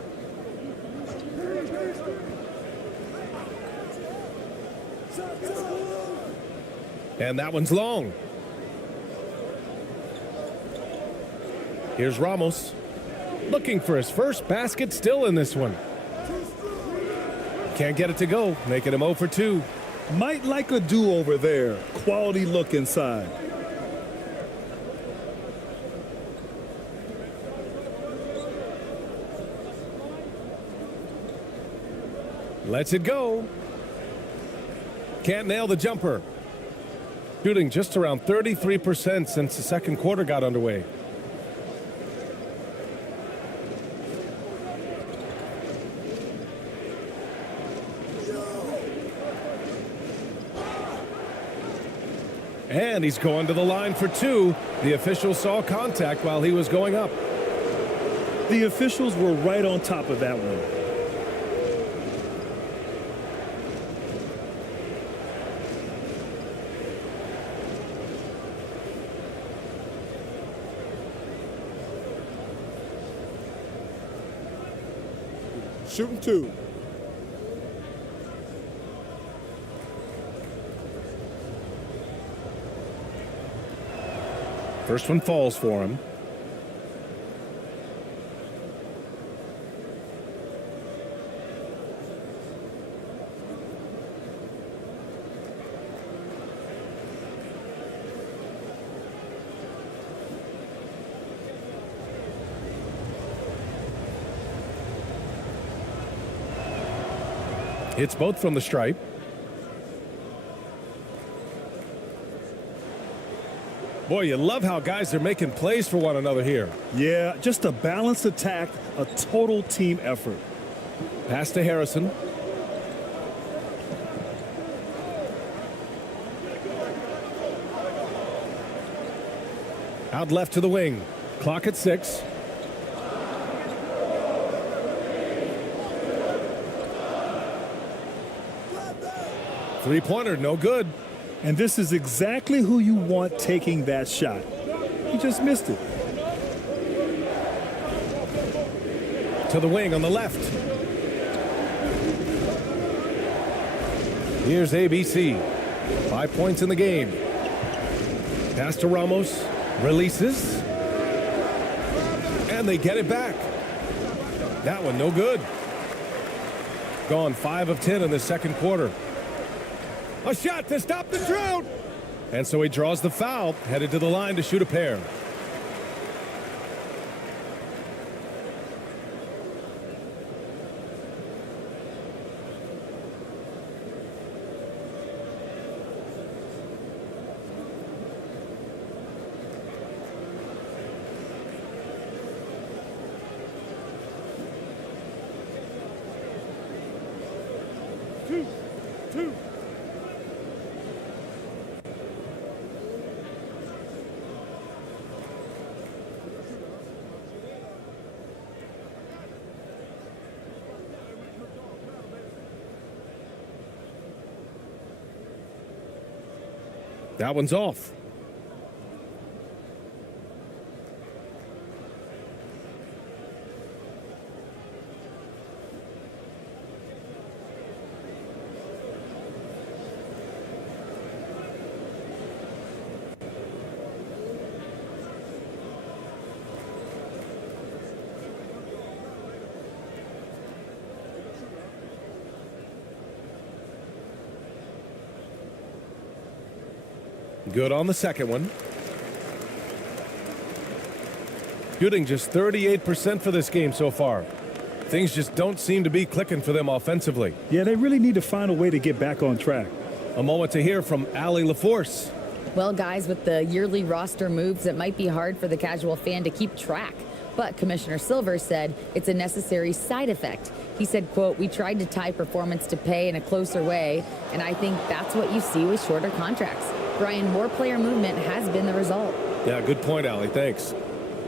And that one's long. Here's Ramos. Looking for his first basket still in this one. Can't get it to go, making him 0 for 2. Might like a do-over there. Quality look inside. Lets it go. Can't nail the jumper. Shooting just around 33% since the second quarter got underway. And he's going to the line for 2. The official saw contact while he was going up. The officials were right on top of that one. Shooting 2. First one falls for him. Hits both from the stripe. Boy, you love how guys are making plays for one another here. Yeah, just a balanced attack, a total team effort. Pass to Harrison. Out left to the wing. Clock at 6. Three-pointer, no good. And this is exactly who you want taking that shot. He just missed it. To the wing on the left. Here's ABC. 5 points in the game. Pass to Ramos. Releases. And they get it back. That one no good. Gone 5 of 10 in the second quarter. A shot to stop the drought. And so he draws the foul, headed to the line to shoot a pair. That one's off. Good on the second one. Shooting just 38% for this game so far. Things just don't seem to be clicking for them offensively. Yeah, they really need to find a way to get back on track. A moment to hear from Allie LaForce. Well, guys, with the yearly roster moves, it might be hard for the casual fan to keep track. But Commissioner Silver said it's a necessary side effect. He said, quote, "We tried to tie performance to pay in a closer way, and I think that's what you see with shorter contracts." Brian, more player movement has been the result. Yeah, good point, Allie. Thanks.